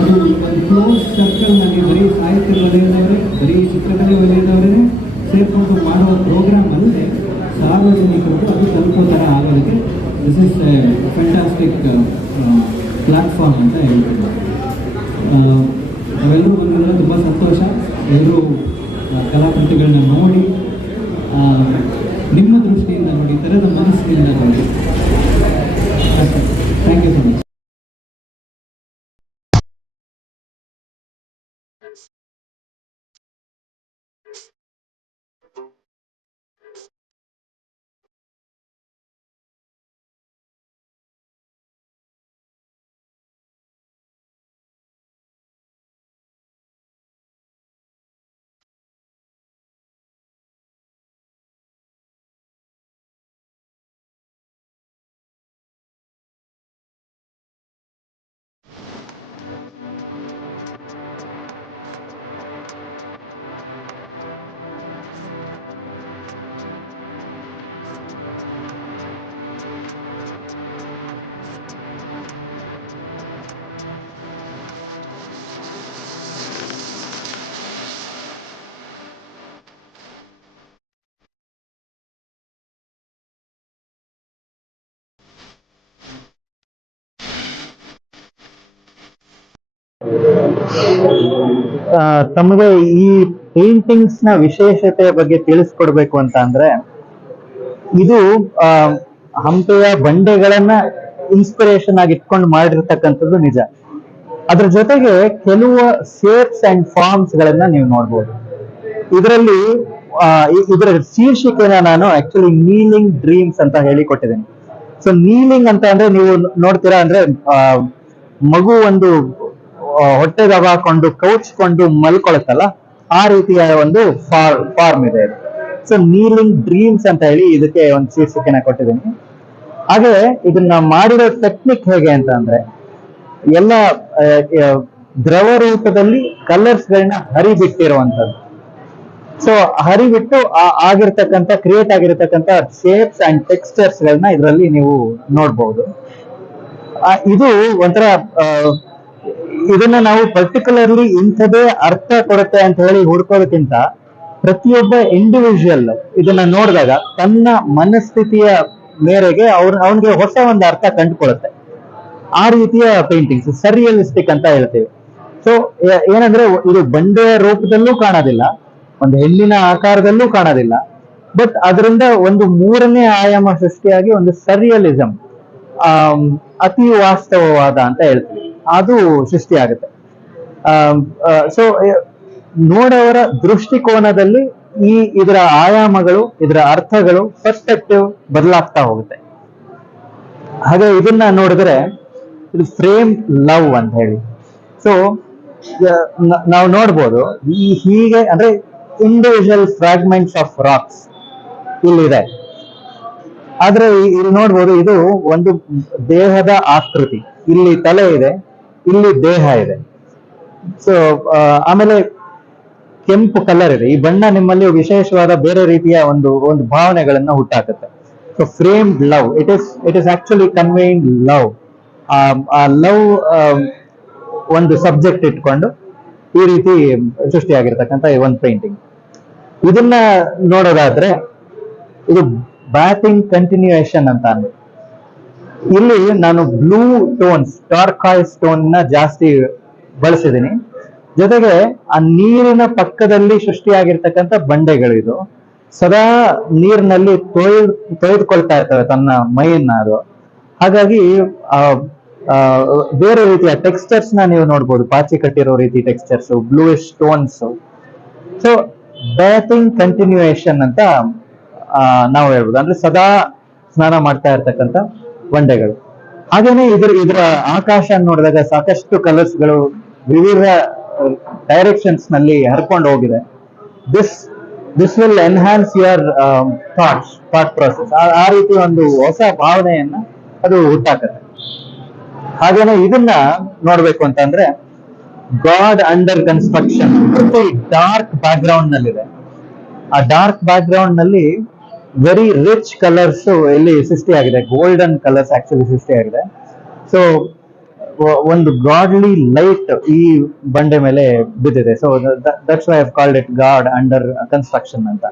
ಅದು ಒಂದು ಕ್ಲೋಸ್ ಸರ್ಕಲ್ನಲ್ಲಿ ಬರೀ ಸಾಹಿತ್ಯ ವಲಯದವರೇ, ಬರೀ ಚಿತ್ರಕಲೆ ವಲಯದವರೇ ಸೇರಿಕೊಂಡು ಮಾಡುವ ಪ್ರೋಗ್ರಾಮ್ ಅಲ್ಲದೆ ಸಾರ್ವಜನಿಕರು ಅದು ತಲುಪೋ ಥರ ಆಗೋದಕ್ಕೆ this is A fantastic platform ಅಂತ ಹೇಳ್ತೀನಿ. ನಾವೆಲ್ಲರೂ ಬಂದಿದ್ರೆ ತುಂಬ ಸಂತೋಷ. ಎಲ್ಲರೂ ಕಲಾಕೃತಿಗಳನ್ನ ನೋಡಿ ನಿಮ್ಮ ದೃಷ್ಟಿಯಿಂದ ನೋಡಿ, ತೆರೆದ ಮನಸ್ಸಿನಿಂದ ನೋಡಿ. Thank you so much. ತಮಗೆ ಈ ಪೇಂಟಿಂಗ್ಸ್ ನ ವಿಶೇಷತೆಯ ಬಗ್ಗೆ ತಿಳಿಸ್ಕೊಡ್ಬೇಕು ಅಂತ ಅಂದ್ರೆ, ಇದು ಹಂಪೆಯ ಬಂಡೆಗಳನ್ನ ಇನ್ಸ್ಪಿರೇಷನ್ ಆಗಿ ಇಟ್ಕೊಂಡು ಮಾಡಿರ್ತಕ್ಕಂಥದ್ದು ನಿಜ. ಅದ್ರ ಜೊತೆಗೆ ಕೆಲವು ಶೇಪ್ಸ್ ಅಂಡ್ ಫಾರ್ಮ್ಸ್ ಗಳನ್ನ ನೀವು ನೋಡ್ಬೋದು. ಇದರಲ್ಲಿ ಇದರ ಶೀರ್ಷಿಕೆನ ನಾನು ಆಕ್ಚುಲಿ ನೀಲಿಂಗ್ ಡ್ರೀಮ್ಸ್ ಅಂತ ಹೇಳಿ ಕೊಟ್ಟಿದ್ದೀನಿ. ಸೊ ನೀಲಿಂಗ್ ಅಂತ ಅಂದ್ರೆ ನೀವು ನೋಡ್ತೀರಾ ಅಂದ್ರೆ ಮಗು ಒಂದು ಹೊಟ್ಟೆ ದಬಾಕೊಂಡು ಕೌಚ್ಕೊಂಡು ಮಲ್ಕೊಳತ್ತಲ್ಲ, ಆ ರೀತಿಯ ಒಂದು ಫಾರ್ಮ್ ಇದೆ. ಸೊ ನೀಲಿಂಗ್ ಡ್ರೀಮ್ಸ್ ಅಂತ ಹೇಳಿ ಇದಕ್ಕೆ ಒಂದು ಶೀರ್ಷಿಕೆನ ಕೊಟ್ಟಿದ್ದೀನಿ. ಹಾಗೆ ಇದನ್ನ ಮಾಡಿರೋ ಟೆಕ್ನಿಕ್ ಹೇಗೆ ಅಂತ ಅಂದ್ರೆ, ಎಲ್ಲ ದ್ರವ ರೂಪದಲ್ಲಿ ಕಲರ್ಸ್ ಗಳನ್ನ ಹರಿಬಿಟ್ಟಿರುವಂತದ್ದು. ಸೊ ಹರಿಬಿಟ್ಟು ಆಗಿರ್ತಕ್ಕಂಥ ಕ್ರಿಯೇಟ್ ಆಗಿರ್ತಕ್ಕಂಥ ಶೇಪ್ಸ್ ಅಂಡ್ ಟೆಕ್ಸ್ಚರ್ಸ್ ಗಳನ್ನ ಇದರಲ್ಲಿ ನೀವು ನೋಡ್ಬಹುದು. ಇದು ಒಂಥರ ಇದನ್ನ ನಾವು ಪರ್ಟಿಕ್ಯುಲರ್ಲಿ ಇಂಥದೇ ಅರ್ಥ ಕೊಡುತ್ತೆ ಅಂತ ಹೇಳಿ ಹುಡ್ಕೋದಕ್ಕಿಂತ, ಪ್ರತಿಯೊಬ್ಬ ಇಂಡಿವಿಜುವಲ್ ಇದನ್ನ ನೋಡಿದಾಗ ತನ್ನ ಮನಸ್ಥಿತಿಯ ಮೇರೆಗೆ ಅವನಿಗೆ ಹೊಸ ಒಂದು ಅರ್ಥ ಕಂಡುಕೊಳ್ಳುತ್ತೆ. ಆ ರೀತಿಯ ಪೇಂಟಿಂಗ್ಸ್ ಸರ್ರಿಯಲಿಸ್ಟಿಕ್ ಅಂತ ಹೇಳ್ತೀವಿ. ಸೊ ಏನಂದ್ರೆ ಇದು ಬಂಡೆಯ ರೂಪದಲ್ಲೂ ಕಾಣೋದಿಲ್ಲ, ಒಂದು ಹೆಣ್ಣಿನ ಆಕಾರದಲ್ಲೂ ಕಾಣೋದಿಲ್ಲ, ಬಟ್ ಅದರಿಂದ ಒಂದು ಮೂರನೇ ಆಯಾಮ ಸೃಷ್ಟಿಯಾಗಿ ಒಂದು ಸರ್ರಿಯಲಿಸಂ, ಅತಿ ವಾಸ್ತವವಾದ ಅಂತ ಹೇಳ್ತೀವಿ, ಅದು ಸೃಷ್ಟಿಯಾಗುತ್ತೆ. ಸೊ ನೋಡೋರ ದೃಷ್ಟಿಕೋನದಲ್ಲಿ ಇದರ ಆಯಾಮಗಳು, ಇದರ ಅರ್ಥಗಳು, ಪರ್ಸ್ಪೆಕ್ಟಿವ್ ಬದಲಾಗ್ತಾ ಹೋಗುತ್ತೆ. ಹಾಗೆ ಇದನ್ನ ನೋಡಿದ್ರೆ ಇದು ಫ್ರೇಮ್ ಲವ್ ಅಂತ ಹೇಳಿ. ಸೊ ನಾವು ನೋಡ್ಬೋದು ಹೀಗೆ ಅಂದ್ರೆ ಇಂಡಿವಿಜುವಲ್ ಫ್ರಾಗ್ಮೆಂಟ್ಸ್ ಆಫ್ ರಾಕ್ಸ್ ಇಲ್ಲಿದೆ. ಆದ್ರೆ ಇಲ್ಲಿ ನೋಡ್ಬೋದು ಇದು ಒಂದು ದೇಹದ ಆಕೃತಿ. ಇಲ್ಲಿ ತಲೆ ಇದೆ, ಇಲ್ಲಿ ದೇಹ ಇದೆ. ಸೊ ಆಮೇಲೆ ಕೆಂಪು ಕಲರ್ ಇದೆ. ಈ ಬಣ್ಣ ನಿಮ್ಮಲ್ಲಿ ವಿಶೇಷವಾದ ಬೇರೆ ರೀತಿಯ ಒಂದು ಭಾವನೆಗಳನ್ನ ಹುಟ್ಟಾಕುತ್ತೆ. So frame love, it is actually conveying love. ಆ ಲವ್ ಒಂದು ಸಬ್ಜೆಕ್ಟ್ ಇಟ್ಕೊಂಡು ಈ ರೀತಿ ಸೃಷ್ಟಿಯಾಗಿರ್ತಕ್ಕಂಥ ಒಂದು ಪೇಂಟಿಂಗ್. ಇದನ್ನ ನೋಡೋದಾದ್ರೆ ಇದು ಬ್ಯಾಟಿಂಗ್ ಕಂಟಿನ್ಯೂಯೇಷನ್ ಅಂತ ಅಂದ್ಬಿಟ್ಟು, ಇಲ್ಲಿ ನಾನು ಬ್ಲೂ ಟೋನ್ಸ್, ಟರ್ಕಾಯ್ಸ್ ಟೋನ್ ನ ಜಾಸ್ತಿ ಬಳಸಿದ್ದೀನಿ. ಜೊತೆಗೆ ಆ ನೀರಿನ ಪಕ್ಕದಲ್ಲಿ ಸೃಷ್ಟಿಯಾಗಿರ್ತಕ್ಕಂಥ ಬಂಡೆಗಳು ಇದು ಸದಾ ನೀರಿನಲ್ಲಿ ತೊಳೆದುಕೊಳ್ತಾ ಇರ್ತವೆ ತನ್ನ ಮೈಯನ್ನ ಅದು. ಹಾಗಾಗಿ ಬೇರೆ ರೀತಿಯ ಟೆಕ್ಸ್ಚರ್ಸ್ ನ ನೀವು ನೋಡ್ಬೋದು, ಪಾಚಿ ಕಟ್ಟಿರೋ ರೀತಿ textures, bluish stones. So batting continuation ಅಂತ ನಾವು ಹೇಳ್ಬೋದು. ಅಂದ್ರೆ ಸದಾ ಸ್ನಾನ ಮಾಡ್ತಾ ಇರ್ತಕ್ಕಂಥ ಬಂಡೆಗಳು. ಹಾಗೇನೆ ಇದರ ಆಕಾಶ ನೋಡಿದಾಗ ಸಾಕಷ್ಟು ಕಲರ್ಸ್ಗಳು ವಿವಿಧ ಡೈರೆಕ್ಷನ್ಸ್ ನಲ್ಲಿ ಹರ್ಕೊಂಡು ಹೋಗಿದೆ. This will enhance your thought process. ಆ ರೀತಿ ಒಂದು ಹೊಸ ಭಾವನೆಯನ್ನ ಅದು ಹುಟ್ಟಾಕತ್ತೆ. ಹಾಗೇನೆ ಇದನ್ನ ನೋಡ್ಬೇಕು ಅಂತಂದ್ರೆ god under construction dark back ground ನಲ್ಲಿದೆ. ಆ ಡಾರ್ಕ್ ಬ್ಯಾಕ್ ಗ್ರೌಂಡ್ ನಲ್ಲಿ ವೆರಿ ರಿಚ್ ಕಲರ್ಸ್ ಇಲ್ಲಿ ಸೃಷ್ಟಿಯಾಗಿದೆ, ಗೋಲ್ಡನ್ ಕಲರ್ಸ್ ಆಕ್ಚುಲಿ ಸೃಷ್ಟಿಯಾಗಿದೆ. ಸೊ ಒಂದು ಗಾಡ್ಲಿ ಲೈಟ್ ಈ ಬಂಡೆ ಮೇಲೆ ಬಿದ್ದಿದೆ. So that's why I have called it god under construction ಅಂತ.